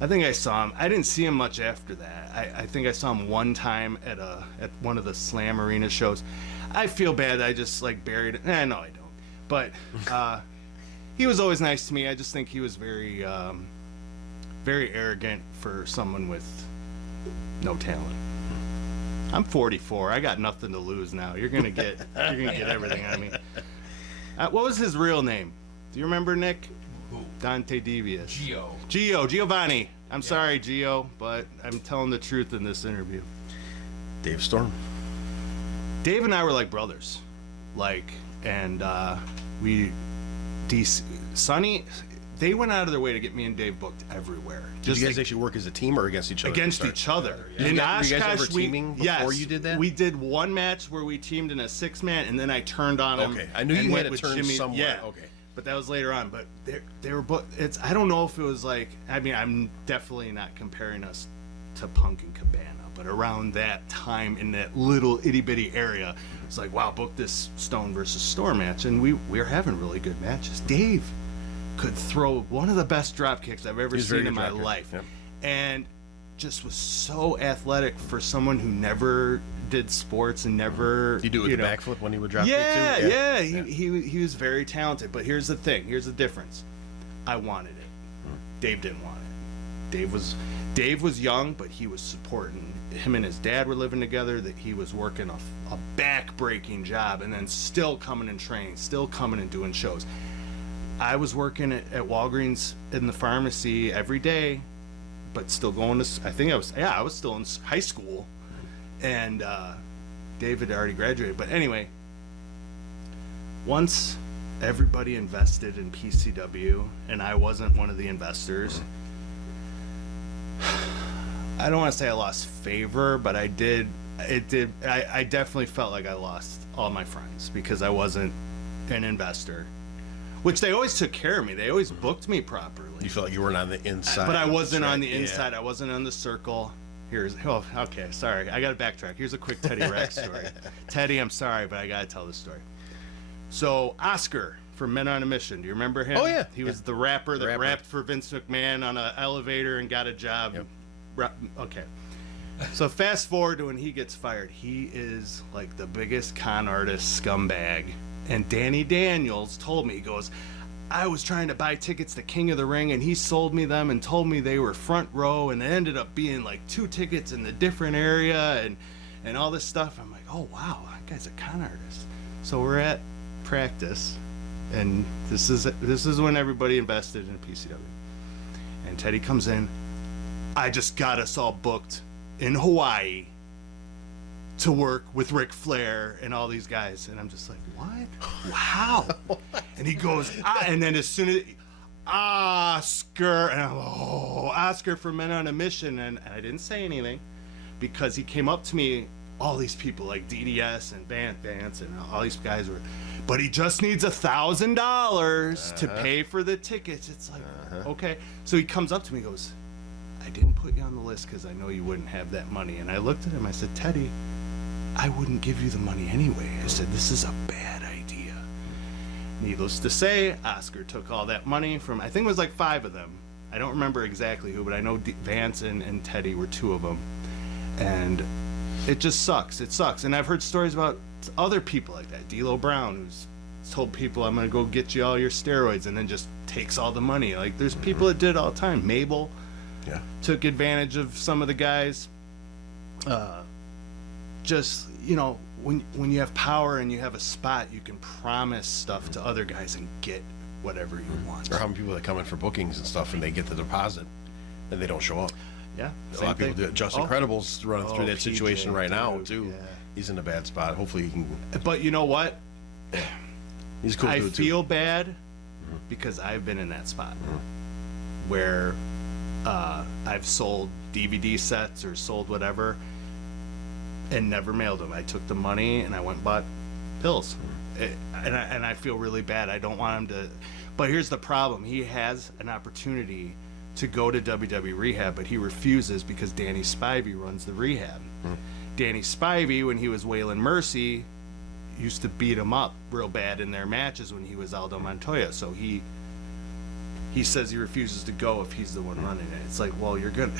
I think I saw him. I didn't see him much after that. I think I saw him one time at one of the Slam Arena shows. I feel bad that I just like buried it. No, I don't. But he was always nice to me. I just think he was very, very arrogant for someone with no talent. I'm 44. I got nothing to lose now. You're gonna get everything out of me. What was his real name? Do you remember, Nick? Who? Dante Devious. Giovanni. I'm sorry, Gio, but I'm telling the truth in this interview. Dave Storm. Dave and I were like brothers, Sonny, they went out of their way to get me and Dave booked everywhere. Did you guys actually work as a team or against each other? Against each other. Yeah. In Were you guys ever Oshkosh, teaming before you did that? We did one match where we teamed in a 6-man, and then I turned on him. Okay, I knew and you went had to with turn Jimmy. somewhere. Yeah, Okay. but that was later on. But they were both. I don't know if it was like. I mean, I'm definitely not comparing us to Punk and Cabana, but around that time in that little itty bitty area, it's like, wow, book this Stone versus Storm match, and we were having really good matches. Dave could throw one of the best drop kicks I've ever seen in my life, and just was so athletic for someone who never did sports and never. You do it with the backflip when he would drop kick too? Yeah. He was very talented, but here's the thing. Here's the difference. I wanted it. Dave didn't want it. Dave was young, but he was supporting. Him and his dad were living together. That he was working a back-breaking job, and then still coming and training, still coming and doing shows. I was working at Walgreens in the pharmacy every day, but still going to. I was still in high school, and David had already graduated. But anyway, once everybody invested in PCW, and I wasn't one of the investors. I don't want to say I lost favor, but I did. I definitely felt like I lost all my friends because I wasn't an investor. which they always took care of me. They always booked me properly. You felt like you weren't on the inside. But I wasn't on the Yeah. inside. I wasn't on the circle. Okay, sorry. I got to backtrack. Here's a quick Teddy Rex story. Teddy, I'm sorry, but I got to tell this story. So, Oscar from Men on a Mission. Do you remember him? Oh, yeah. He was the rapper that rapped for Vince McMahon on an elevator and got a job. Yep. Okay. So, fast forward to when he gets fired. He is like the biggest con artist scumbag. And Danny Daniels told me, he goes, I was trying to buy tickets to King of the Ring, and he sold me them and told me they were front row, and it ended up being like 2 tickets in a different area and all this stuff. I'm like, oh, wow, that guy's a con artist. So we're at practice, and this is when everybody invested in PCW. And Teddy comes in. I just got us all booked in Hawaii to work with Ric Flair and all these guys. And I'm just like, what? Wow. And he goes, and then as soon as, Oscar, and I'm, Oscar from Men on a Mission. And I didn't say anything because he came up to me, all these people like DDS and Vance and all these guys were, but he just needs $1,000 to pay for the tickets. It's like, okay. So he comes up to me and goes, I didn't put you on the list because I know you wouldn't have that money. And I looked at him, I said, Teddy, I wouldn't give you the money anyway. I said, this is a bad idea. Needless to say, Oscar took all that money from, I think it was like 5 of them. I don't remember exactly who, but I know Vance and Teddy were 2 of them. And it just sucks. It sucks. And I've heard stories about other people like that. D'Lo Brown, who's told people, I'm going to go get you all your steroids, and then just takes all the money. Like, there's people that did it all the time. Mabel took advantage of some of the guys. Just, you know, when you have power and you have a spot, you can promise stuff to other guys and get whatever you want. Or how many people that come in for bookings and stuff and they get the deposit and they don't show up. Yeah. A lot of people do it. Justin Credible's running through that situation PJ, right now, dude, too. yeah. He's in a bad spot. Hopefully he can. But you know what? He's a cool I dude, feel too. bad because I've been in that spot where I've sold DVD sets or sold whatever and never mailed them. I took the money and I went and bought pills. And I feel really bad. I don't want him to. But here's the problem. He has an opportunity to go to WWE rehab, but he refuses because Danny Spivey runs the rehab. Danny Spivey, when he was Waylon Mercy, used to beat him up real bad in their matches when he was Aldo Montoya. So he says he refuses to go if he's the one running it. It's like, well, you're good.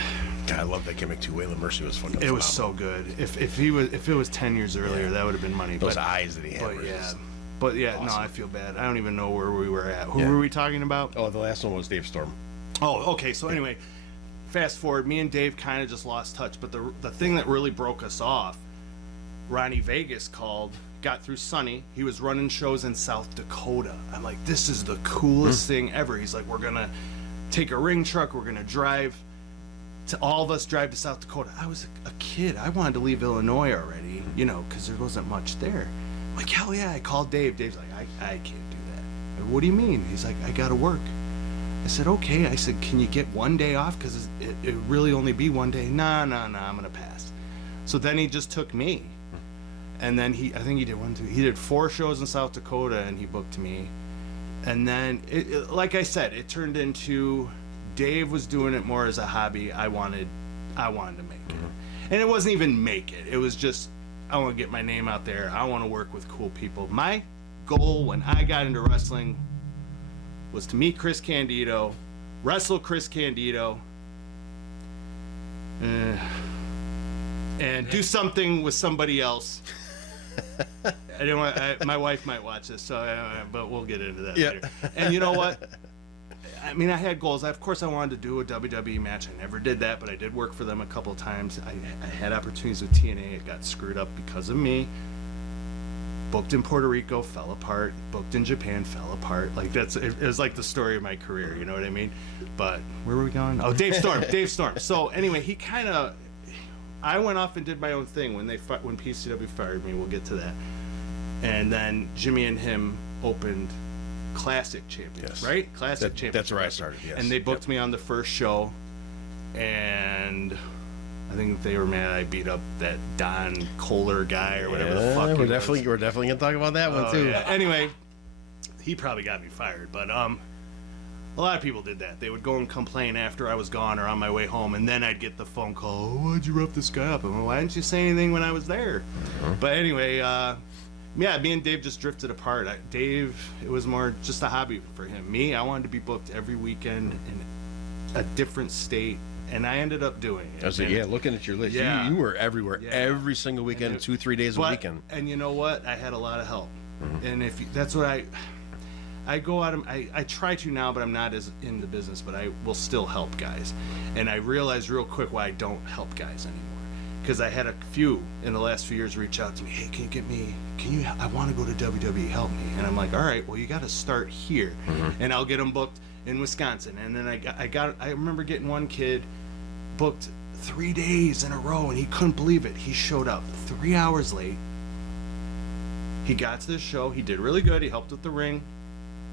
God, I love that gimmick too. Waylon Mercy was fucking It was phenomenal. so good. If it was 10 years earlier, that would have been money. Those eyes that he had. But were yeah, just- but yeah, no, awesome. I feel bad. I don't even know where we were at. Who Yeah. were we talking about? Oh, the last one was Dave Storm. Oh, okay. So anyway, fast forward. Me and Dave kind of just lost touch. But the thing that really broke us off, Ronnie Vegas called, got through Sonny. He was running shows in South Dakota. I'm like, this is the coolest thing ever. He's like, we're gonna take a ring truck. We're gonna drive to all of us drive to South Dakota. I was a kid. I wanted to leave Illinois already, you know, because there wasn't much there. I'm like, hell yeah. I called Dave. Dave's like, I can't do that. Like, what do you mean? He's like, I gotta work. I said, okay. I said, can you get one day off? Because it really only be one day. Nah, I'm gonna pass. So then he just took me. And then I think he did 1, 2, he did 4 shows in South Dakota and he booked me. And then, like I said, it turned into Dave was doing it more as a hobby. I wanted to make it. And it wasn't even make it. It was just, I want to get my name out there. I want to work with cool people. My goal when I got into wrestling was to meet Chris Candido, wrestle Chris Candido, and do something with somebody else. I didn't want. My wife might watch this, so but we'll get into that later. And you know what? I mean, I had goals. Of course, I wanted to do a WWE match. I never did that, but I did work for them a couple of times. I had opportunities with TNA. It got screwed up because of me. Booked in Puerto Rico, fell apart. Booked in Japan, fell apart. Like it was like the story of my career. You know what I mean? But where were we going? Oh, Dave Storm. Dave Storm. So anyway, I went off and did my own thing when PCW fired me. We'll get to that. And then Jimmy and him opened Classic Champions, right? Classic Champions. That's where I started, yes. And they booked me on the first show. And I think they were mad I beat up that Don Kohler guy or whatever the fuck we're definitely going to talk about that one, too. Yeah. Anyway, he probably got me fired, but a lot of people did that. They would go and complain after I was gone or on my way home, and then I'd get the phone call, "Oh, why'd you rough this guy up?" I'm like, "Why didn't you say anything when I was there?" But anyway, yeah, me and Dave just drifted apart. Dave, it was more just a hobby for him. Me, I wanted to be booked every weekend in a different state, and I ended up doing it. I was like, yeah, looking at your list, Yeah. you were everywhere, Yeah. every single weekend, 2-3 days a weekend. And you know what? I had a lot of help. And if you, that's what I go out and I try to now, but I'm not as in the business, but I will still help guys. And I realized real quick why I don't help guys anymore. Because I had a few in the last few years reach out to me, "Hey, I want to go to WWE, help me." And I'm like, "All right, well, you got to start here." And I'll get them booked in Wisconsin. And then I remember getting one kid booked 3 days in a row, and he couldn't believe it. He showed up 3 hours late. He got to the show. He did really good. He helped with the ring.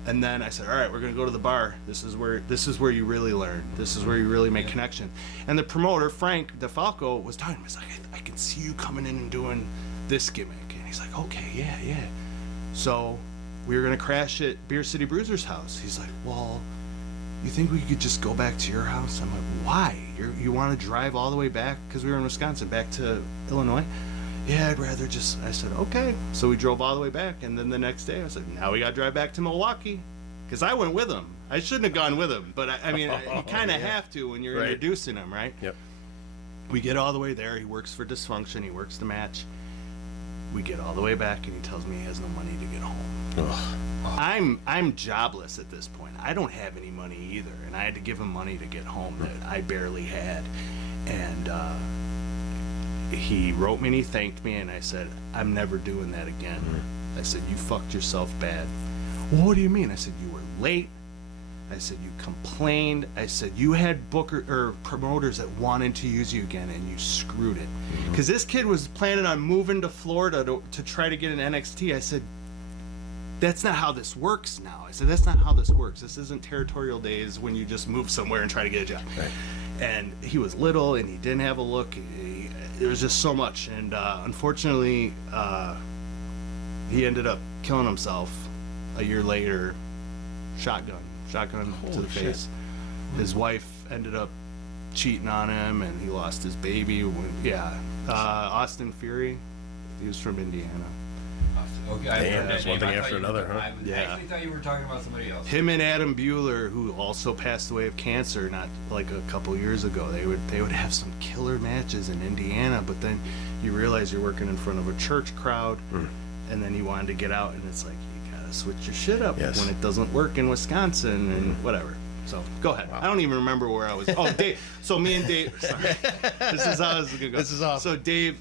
And then I said, "All right, we're going to go to the bar. This is where you really learn. This is where you really make connection." And the promoter, Frank DeFalco, was talking to me. He's like, I can see you coming in and doing this gimmick." And he's like, "Okay, yeah." So we were going to crash at Beer City Bruiser's house. He's like, "Well, you think we could just go back to your house?" I'm like, "Why? You want to drive all the way back?" Because we were in Wisconsin, back to Illinois. "Yeah, I'd rather just," I said, "Okay." So we drove all the way back, and then the next day I said, "Now we got to drive back to Milwaukee." Because I went with him. I shouldn't have gone with him, but I mean, you kind of have to when you're introducing him, right? Yep. We get all the way there. He works for Dysfunction. He works the match. We get all the way back, and he tells me he has no money to get home. I'm jobless at this point. I don't have any money either, and I had to give him money to get home that I barely had. And he wrote me and he thanked me, and I said, "I'm never doing that again." I said, "You fucked yourself bad." "Well, what do you mean?" I said, "You were late." I said, "You complained." I said, "You had booker or promoters that wanted to use you again, and you screwed it." Because this kid was planning on moving to Florida to try to get an NXT. I said, "That's not how this works now." I said, "That's not how this works. This isn't territorial days when you just move somewhere and try to get a job." Right. And he was little, and he didn't have a look. There was just so much, and unfortunately, he ended up killing himself a year later. Shotgun to the face. His wife ended up cheating on him, and he lost his baby. Austin Fury. He was from Indiana. Okay, Damn, that's one thing after another, huh? I actually thought you were talking about somebody else. Him and Adam Bueller, who also passed away of cancer not like a couple years ago, they would have some killer matches in Indiana, but then you realize you're working in front of a church crowd, and then you wanted to get out, and it's like you gotta switch your shit up when it doesn't work in Wisconsin and whatever. So go ahead. I don't even remember where I was. Oh, Dave. So me and Dave. Sorry. This is how this is gonna go. This is awesome. So Dave,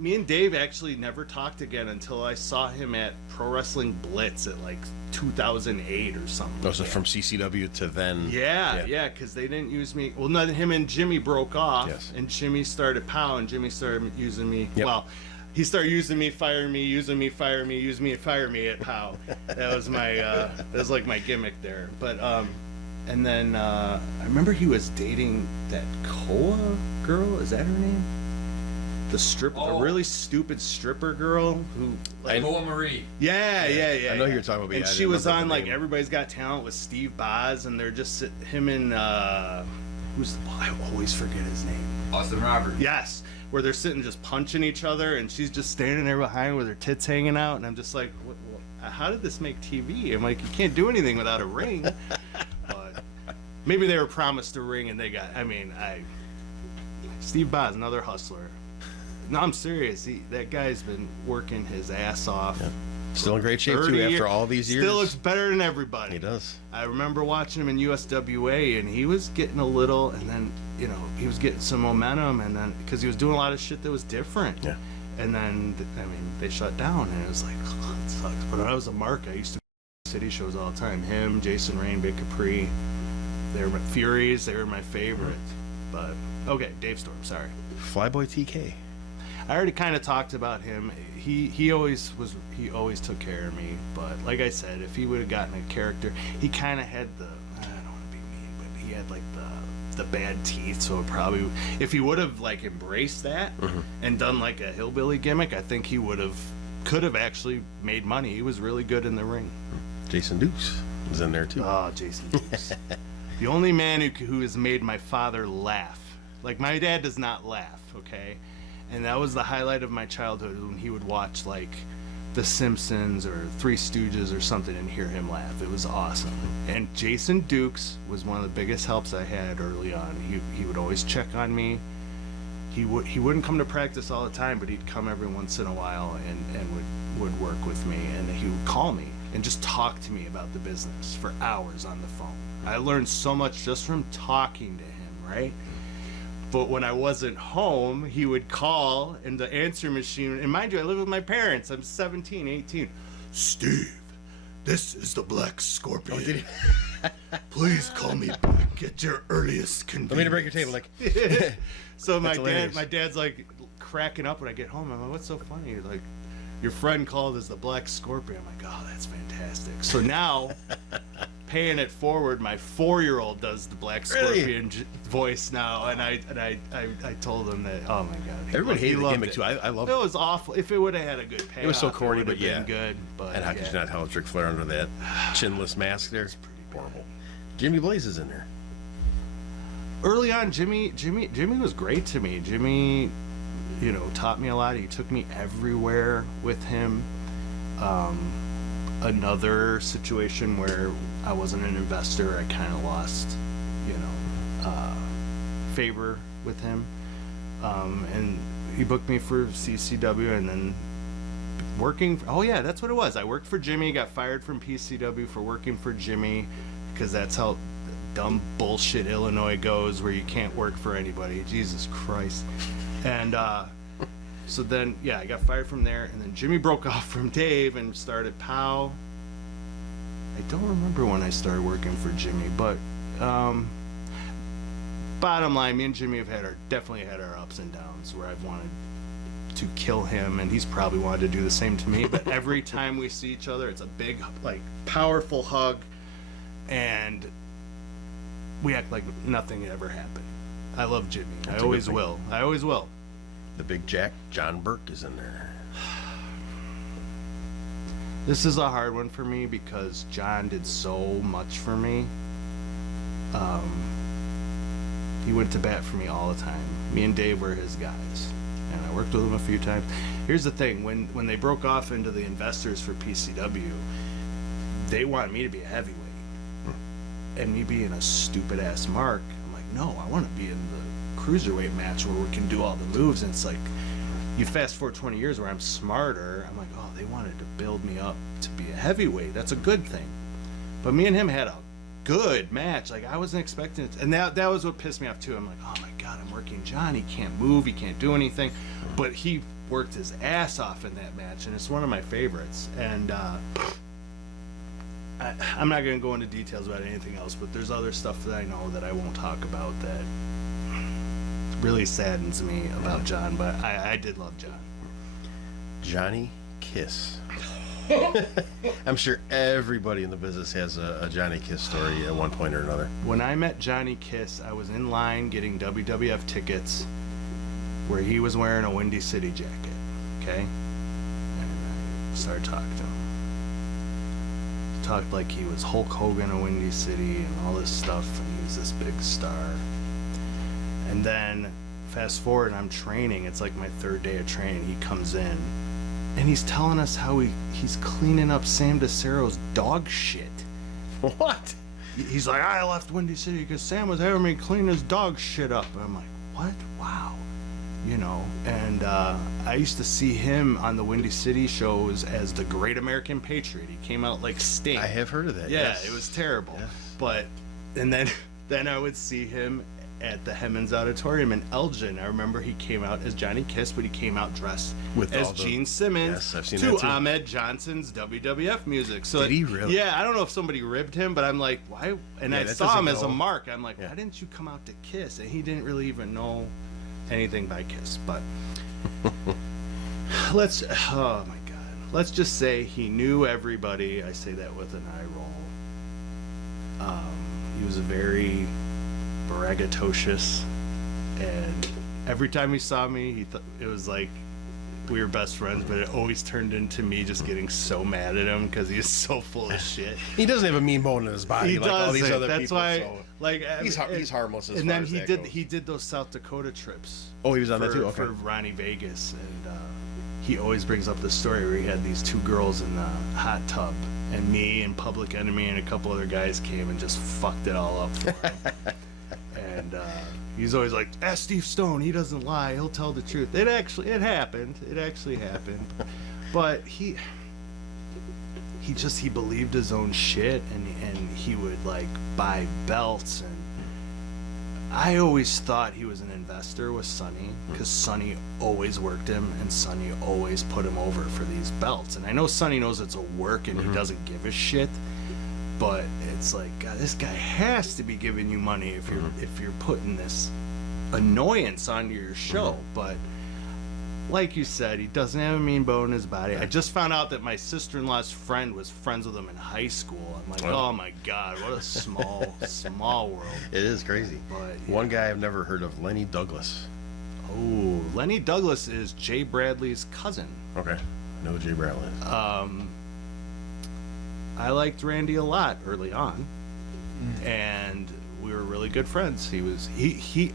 me and Dave actually never talked again until I saw him at Pro Wrestling Blitz at like 2008 or something. Oh, so from CCW to then. Yeah, because they didn't use me. Well, no, him and Jimmy broke off, Yes. and Jimmy started POW, and Jimmy started using me. Yep. Well, he started using me, fire me, using me, fire me, use me, fire me at POW. That was my, that was like my gimmick there. But and then I remember he was dating that Koa girl. Is that her name? The stripper, the really stupid stripper girl who, like, Boa Marie. Yeah. I know who you're talking about. And yeah, I she didn't was remember on the like name. Everybody's Got Talent with Steve Boz, and they're just him and I always forget his name. Austin Roberts. Yes, where they're sitting just punching each other, and she's just standing there behind with her tits hanging out, and I'm just like, how did this make TV? I'm like, you can't do anything without a ring. But maybe they were promised a ring, and they got. Steve Boz, another hustler. No, I'm serious. That guy's been working his ass off. Yeah. Still in great shape 30 too after years. all these years. Still looks better than everybody. He does. I remember watching him in USWA, and he was getting a little, and then he was getting some momentum, and then because he was doing a lot of shit that was different. Yeah. And then they shut down, and it was like, oh, it sucks. But when I was a mark, I used to go to city shows all the time. Him, Jason Rain, Big Capri, they were my Furies. They were my favorite. But okay, Dave Storm. Sorry. Flyboy TK. I already kind of talked about him. He always took care of me. But like I said, if he would have gotten a character, he kind of had I don't want to be mean, but he had like the bad teeth. So probably if he would have like embraced that and done like a hillbilly gimmick, I think he could have actually made money. He was really good in the ring. Jason Dukes was in there too. Oh, Jason Dukes. The only man who has made my father laugh. Like, my dad does not laugh, okay? And that was the highlight of my childhood, when he would watch, like, The Simpsons or Three Stooges or something and hear him laugh. It was awesome. And Jason Dukes was one of the biggest helps I had early on. He would always check on me. He wouldn't come to practice all the time, but he'd come every once in a while and would work with me. And he would call me and just talk to me about the business for hours on the phone. I learned so much just from talking to him, right? But when I wasn't home, he would call and the answer machine, and mind you, I live with my parents. I'm 17, 18. Steve, this is the Black Scorpion. Please call me back at your earliest convenience. Let me break your table, like. So That's hilarious. my dad's like cracking up when I get home. I'm like, what's so funny? Like, your friend called as the Black Scorpion. I'm like, oh, that's fantastic. So now, paying it forward, my 4-year-old does the Black Scorpion voice now, and I told him that. Oh my god, Everybody hated the loved gimmick it. too. I love It it. was awful. If it would have had a good payoff, It was so corny, it but would have yeah. been good. But And how could you not have Ric Flair under that chinless mask there? Horrible. Jimmy Blaze is in there. Early on, Jimmy was great to me. Jimmy, taught me a lot. He took me everywhere with him. Another situation where I wasn't an investor, I kind of lost, favor with him. And he booked me for CCW, and then that's what it was. I worked for Jimmy, got fired from PCW for working for Jimmy, because that's how dumb bullshit Illinois goes, where you can't work for anybody. Jesus Christ. And so then I got fired from there, and then Jimmy broke off from Dave and started POW. I don't remember when I started working for Jimmy, but bottom line, me and Jimmy have definitely had our ups and downs, where I've wanted to kill him, and he's probably wanted to do the same to me. But every time we see each other, it's a big, like, powerful hug, and we act like nothing ever happened. I love Jimmy. I always will. The Big Jack, John Burke, is in there. This is a hard one for me because John did so much for me. He went to bat for me all the time. Me and Dave were his guys, and I worked with him a few times. Here's the thing: when they broke off into the investors for PCW, they wanted me to be a heavyweight. And me being a stupid ass mark, I'm like, no, I want to be in the cruiserweight match where we can do all the moves. And it's like, you fast forward 20 years where I'm smarter. I'm like, oh, they wanted to build me up to be a heavyweight. That's a good thing. But me and him had a good match. Like, I wasn't expecting it. And that was what pissed me off too. I'm like, oh my god, I'm working John. He can't move. He can't do anything. But he worked his ass off in that match, and it's one of my favorites. And I'm not going to go into details about anything else, but there's other stuff that I know that I won't talk about that really saddens me about John, but I did love John. Johnny Kiss. I'm sure everybody in the business has a Johnny Kiss story at one point or another. When I met Johnny Kiss, I was in line getting WWF tickets where he was wearing a Windy City jacket, okay? And I started talking to him. Talked like he was Hulk Hogan of Windy City and all this stuff, and he was this big star. And then fast forward, I'm training. It's like my 3rd day of training. He comes in, and he's telling us how he's cleaning up Sam DeCero's dog shit. What? He's like, I left Windy City because Sam was having me clean his dog shit up. And I'm like, what? Wow. And I used to see him on the Windy City shows as the Great American Patriot. He came out like Sting. I have heard of that. Yeah, yes. it was terrible. Yes. But, and then I would see him at the Hemmons Auditorium in Elgin. I remember he came out as Johnny Kiss, but he came out dressed as Gene Simmons Yes, I've seen to that too. Ahmed Johnson's WWF music. So Did he really? Yeah, I don't know if somebody ribbed him, but I'm like, why? And Yeah, I that saw doesn't him as a go- mark. I'm like, Yeah. why didn't you come out to Kiss? And he didn't really even know anything by Kiss. But oh my God. Let's just say he knew everybody. I say that with an eye roll. He was a very braggadocious, and every time he saw me, it was like we were best friends, but it always turned into me just getting so mad at him because he's so full of shit. He doesn't have a mean bone in his body He like all these doesn't. other That's people. why, So like, he's harmless as and far then as he that did goes. he did those South Dakota trips. Oh, he was on that too. Okay. For Ronnie Vegas, and he always brings up the story where he had these two girls in the hot tub, and me and Public Enemy and a couple other guys came and just fucked it all up for him. And he's always like, ask Steve Stone, he doesn't lie, he'll tell the truth. It happened. It actually happened. But he believed his own shit, and he would like buy belts, and I always thought he was an investor with Sonny, because Sonny always worked him, and Sonny always put him over for these belts. And I know Sonny knows it's a work and he doesn't give a shit, but it's like, God, this guy has to be giving you money if you're putting this annoyance onto your show. But like you said, he doesn't have a mean bone in his body. I just found out that my sister-in-law's friend was friends with him in high school. I'm like, oh my God, what a small world. It is crazy. But, yeah. One guy I've never heard of, Lenny Douglas. Oh, Lenny Douglas is Jay Bradley's cousin. Okay. I know who Jay Bradley is. I liked Randy a lot early on, and we were really good friends.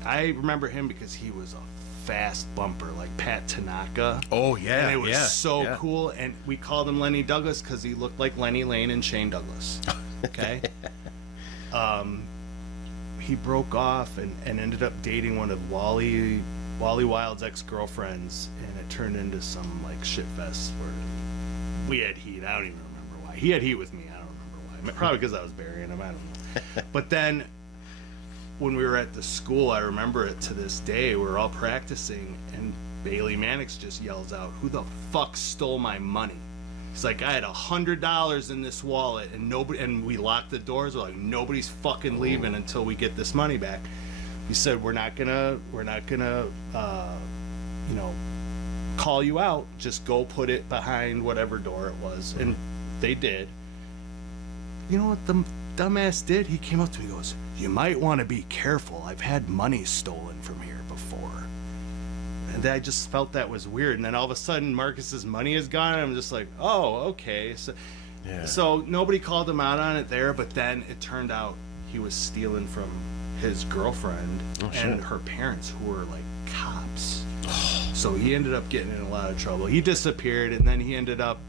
I remember him because he was a fast bumper, like Pat Tanaka. Oh, yeah. And it was yeah, so yeah. cool, and we called him Lenny Douglas because he looked like Lenny Lane and Shane Douglas. Okay? He broke off and ended up dating one of Wally Wild's ex-girlfriends, and it turned into some like shit fest where we had heat. I don't even remember why. He had heat with me. I don't remember why. Probably because I was burying him. I don't know. But then when we were at the school, I remember it to this day. We were all practicing, and Bailey Mannix just yells out, "Who the fuck stole my money?" He's like, "I had $100 in this wallet, and nobody." And we locked the doors. We're like, "Nobody's fucking leaving until we get this money back." He said, "We're not gonna, call you out. Just go put it behind whatever door it was." And they did. You know what the dumbass did? He came up to me and goes, "You might want to be careful. I've had money stolen from here before." And I just felt that was weird. And then all of a sudden, Marcus's money is gone. And I'm just like, oh, okay. So nobody called him out on it there. But then it turned out he was stealing from his girlfriend and her parents, who were like cops. So he ended up getting in a lot of trouble. He disappeared, and then he ended up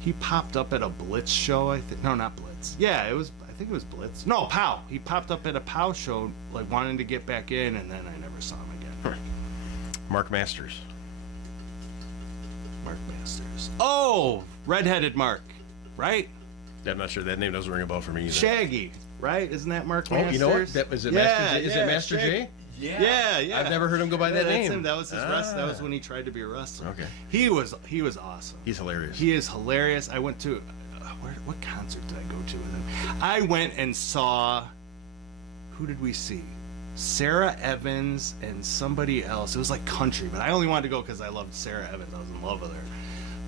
he popped up at a Blitz show, I think. No, not Blitz. Yeah, I think it was Blitz. No, POW. He popped up at a POW show, like wanting to get back in, and then I never saw him again. Mark Masters. Mark Masters. Oh, redheaded Mark, right? I'm not sure. That name doesn't ring a bell for me either. Shaggy, right? Isn't that Mark Oh, Masters? you know what? That was it. Master J? Is it Master J? Yeah. I've never heard him go by that that's name. him. That was his That was when he tried to be a wrestler. Okay. He was awesome. He's hilarious. He is hilarious. I went to what concert did I go to with him? I went and saw. Who did we see? Sarah Evans and somebody else. It was like country, but I only wanted to go because I loved Sarah Evans. I was in love with her.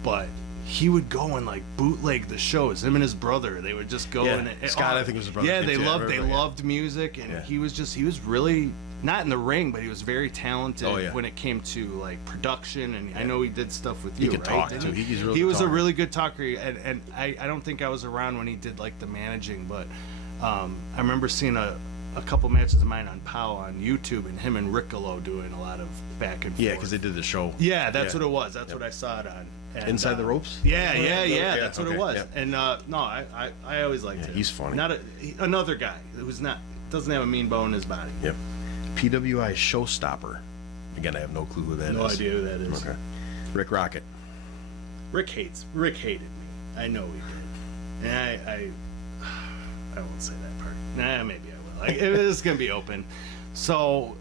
But he would go and like bootleg the shows. Him and his brother, they would just go and Scott, I think was his brother. Yeah, Too. they loved music, and he was really not in the ring, but he was very talented when it came to like production. And I know he did stuff with you. He could talk too. He was a really good talker, and I don't think I was around when he did like the managing, but I remember seeing a couple matches of mine on POW on YouTube, and him and Riccolo doing a lot of back and forth. Yeah, because they did the show. Yeah, that's what it was. That's what I saw it on. And, Inside the Ropes? Yeah, that's what it was. Yeah. And I always liked him. He's funny. Another guy who's doesn't have a mean bone in his body. Yep. PWI Showstopper. Again, I have no clue who that is. No idea who that is. Okay. Rick Rocket. Rick hated me. I know he did. And I won't say that part. Nah, maybe I will. Like, it is gonna be open. So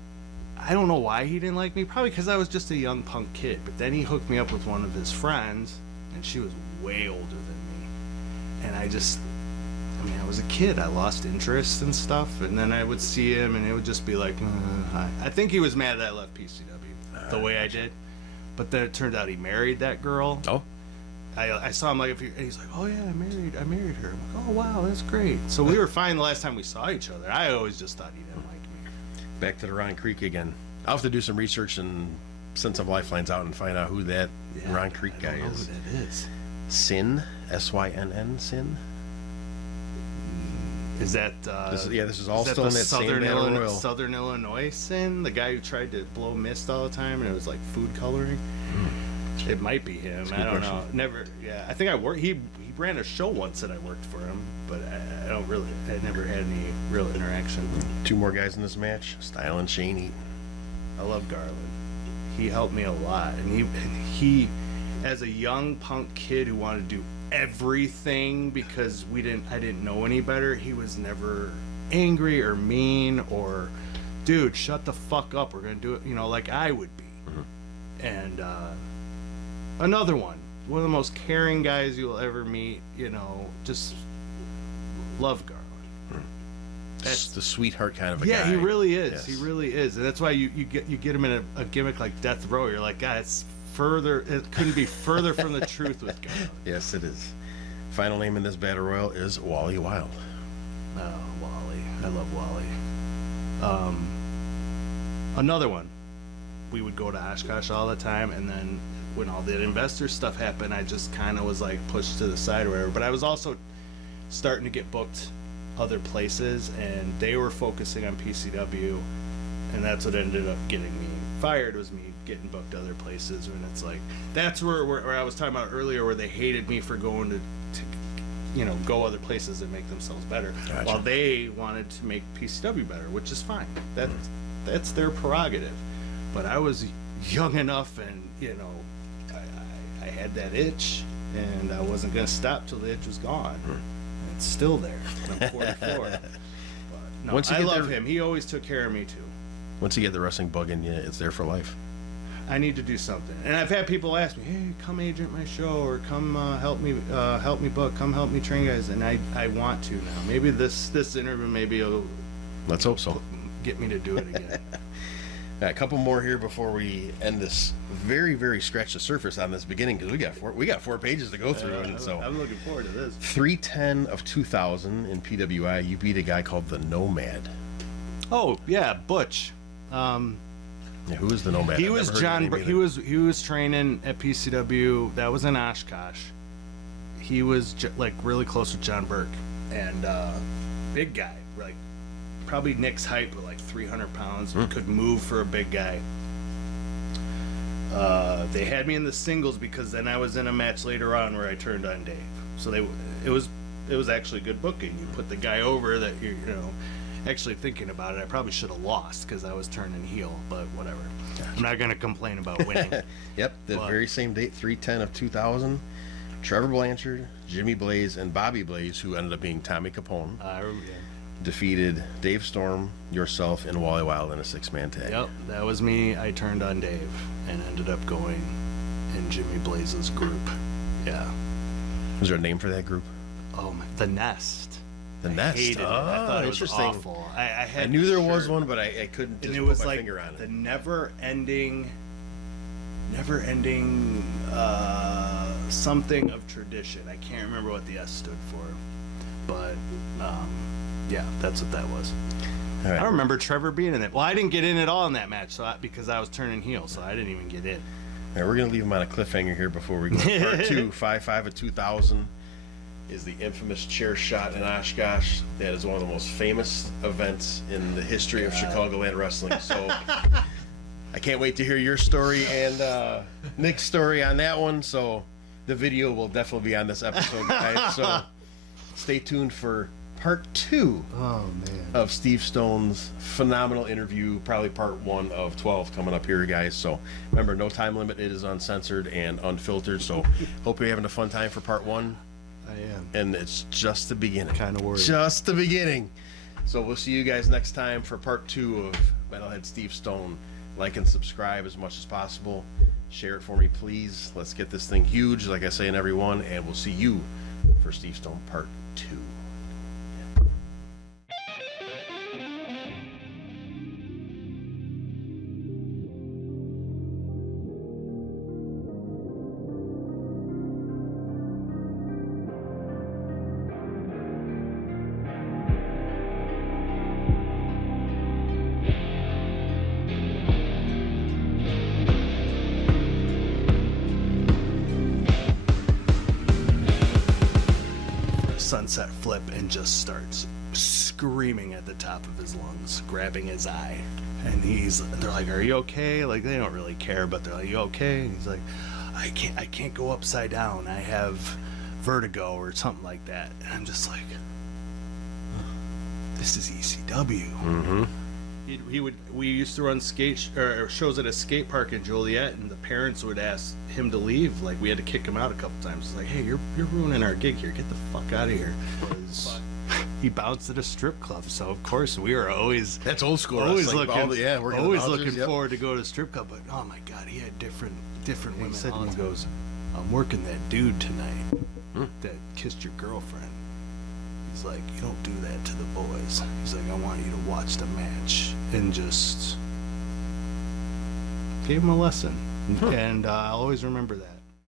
I don't know why he didn't like me. Probably because I was just a young punk kid. But then he hooked me up with one of his friends, and she was way older than me. And I was a kid. I lost interest and stuff. And then I would see him, and it would just be like, hi. I think he was mad that I left PCW the way I did. But then it turned out he married that girl. Oh. I saw him like and he's like, "Oh yeah, I married her." I'm like, "Oh wow, that's great." So we were fine the last time we saw each other. I always just thought he didn't like me. Back to the Ryan Creek again. I'll have to do some research and send some lifelines out and find out who that Ron Creek guy I don't know is. who that is. Sin, S-Y-N-N, Sin. Is that This is all is that still the in that same Battle Royal. Southern Illinois Sin? The guy who tried to blow mist all the time and it was like food coloring? It might be him. a I good don't question. know. Never. Yeah, I think I worked. He ran a show once that I worked for him, but I don't really. I never had any real interaction. 2 more guys in this match, Style and Shane Eaton. I love Garland. He helped me a lot, and he, as a young punk kid who wanted to do everything because I didn't know any better. He was never angry or mean or, dude, shut the fuck up. We're gonna do it. Like I would be. And another one of the most caring guys you'll ever meet. Just love Garland. That's the sweetheart kind of a guy. Yeah, he really is. Yes. He really is, and that's why you get him in a gimmick like Death Row. You're like, God, it's further. It couldn't be further from the truth with Garland. Yes, it is. Final name in this Battle Royal is Wally Wild. Oh, Wally. I love Wally. Another one. We would go to Oshkosh all the time, and then when all the investor stuff happened, I just kind of was like pushed to the side or whatever. But I was also starting to get booked other places, and they were focusing on PCW, and that's what ended up getting me fired, was me getting booked other places. And it's like, that's where I was talking about earlier, where they hated me for going to go other places and make themselves better, Gotcha. while they wanted to make PCW better, which is fine. That's their prerogative. But I was young enough, and I had that itch, and I wasn't gonna stop till the itch was gone. It's still there. And I'm 44. But no, Once you I get love there- him. He always took care of me too. Once you get the wrestling bug in you, it's there for life. I need to do something. And I've had people ask me, "Hey, come agent my show, or come help me book, come help me train guys." And I want to now. Maybe this interview maybe will Let's hope so. get me to do it again. A couple more here before we end this. Very, very scratch the surface on this beginning, because we got 4 pages to go through, and so I'm looking forward to this. 310 of 2000 in PWI, you beat a guy called the Nomad. Oh yeah, Butch. Yeah, who is the Nomad? He I've was never heard John. of the name He was training at PCW. That was in Oshkosh. He was like really close with John Burke, and big guy, like probably Nick's height, but like 300 pounds. Could move for a big guy. They had me in the singles because then I was in a match later on where I turned on Dave. So it was actually good booking. You put the guy over that Actually, thinking about it, I probably should have lost because I was turning heel, but whatever. I'm not going to complain about winning. Yep, the But- very same date, 310 of 2000. Trevor Blanchard, Jimmy Blaze, and Bobby Blaze, who ended up being Tommy Capone, defeated Dave Storm, yourself, and Wally Wild in a 6-man tag. Yep, that was me. I turned on Dave and ended up going in Jimmy Blaze's group. Yeah. Was there a name for that group? Oh, my, the Nest. The I Nest. hated it. I thought it was interesting. awful. I had I knew there was shirt. one, but I couldn't just And it put was my like finger on the it. never-ending something of tradition. I can't remember what the S stood for, but yeah, that's what that was. All right. I remember Trevor being in it. Well, I didn't get in at all in that match, because I was turning heel, so I didn't even get in. All right, we're going to leave him on a cliffhanger here before we go to part 2. 5 of 2000 is the infamous chair shot in Oshkosh. That is one of the most famous events in the history of Chicagoland wrestling. So I can't wait to hear your story and Nick's story on that one. So the video will definitely be on this episode, guys. So stay tuned for part 2 of Steve Stone's phenomenal interview, probably part 1 of 12 coming up here, guys. So remember, no time limit. It is uncensored and unfiltered. So hope you're having a fun time for part 1. I am. And it's just the beginning. Kinda worried. Just the beginning. So we'll see you guys next time for part 2 of Metalhead Steve Stone. Like and subscribe as much as possible. Share it for me, please. Let's get this thing huge, like I say in every one, and we'll see you for Steve Stone part 2. sunset flip and just starts screaming at the top of his lungs, grabbing his eye. And they're like, "Are you okay?" Like, they don't really care, but they're like, "You okay?" And he's like, I can't go upside down. I have vertigo or something like that." And I'm just like, this is ECW. Mm-hmm. We used to run shows at a skate park in Joliet, and the parents would ask him to leave. Like, we had to kick him out a couple times. It's like, "Hey, you're ruining our gig here. Get the fuck out of here." He bounced at a strip club, so of course we were always That's old school. always wrestling. looking Working always the looking bouncers, yep. forward to go to a strip club. But oh my god, he had different women. said all to the me, time. He goes, "I'm working that dude tonight that kissed your girlfriend." He's like, "You don't do that to the boys." He's like, "I want you to watch the match," and just gave him a lesson. And I'll always remember that.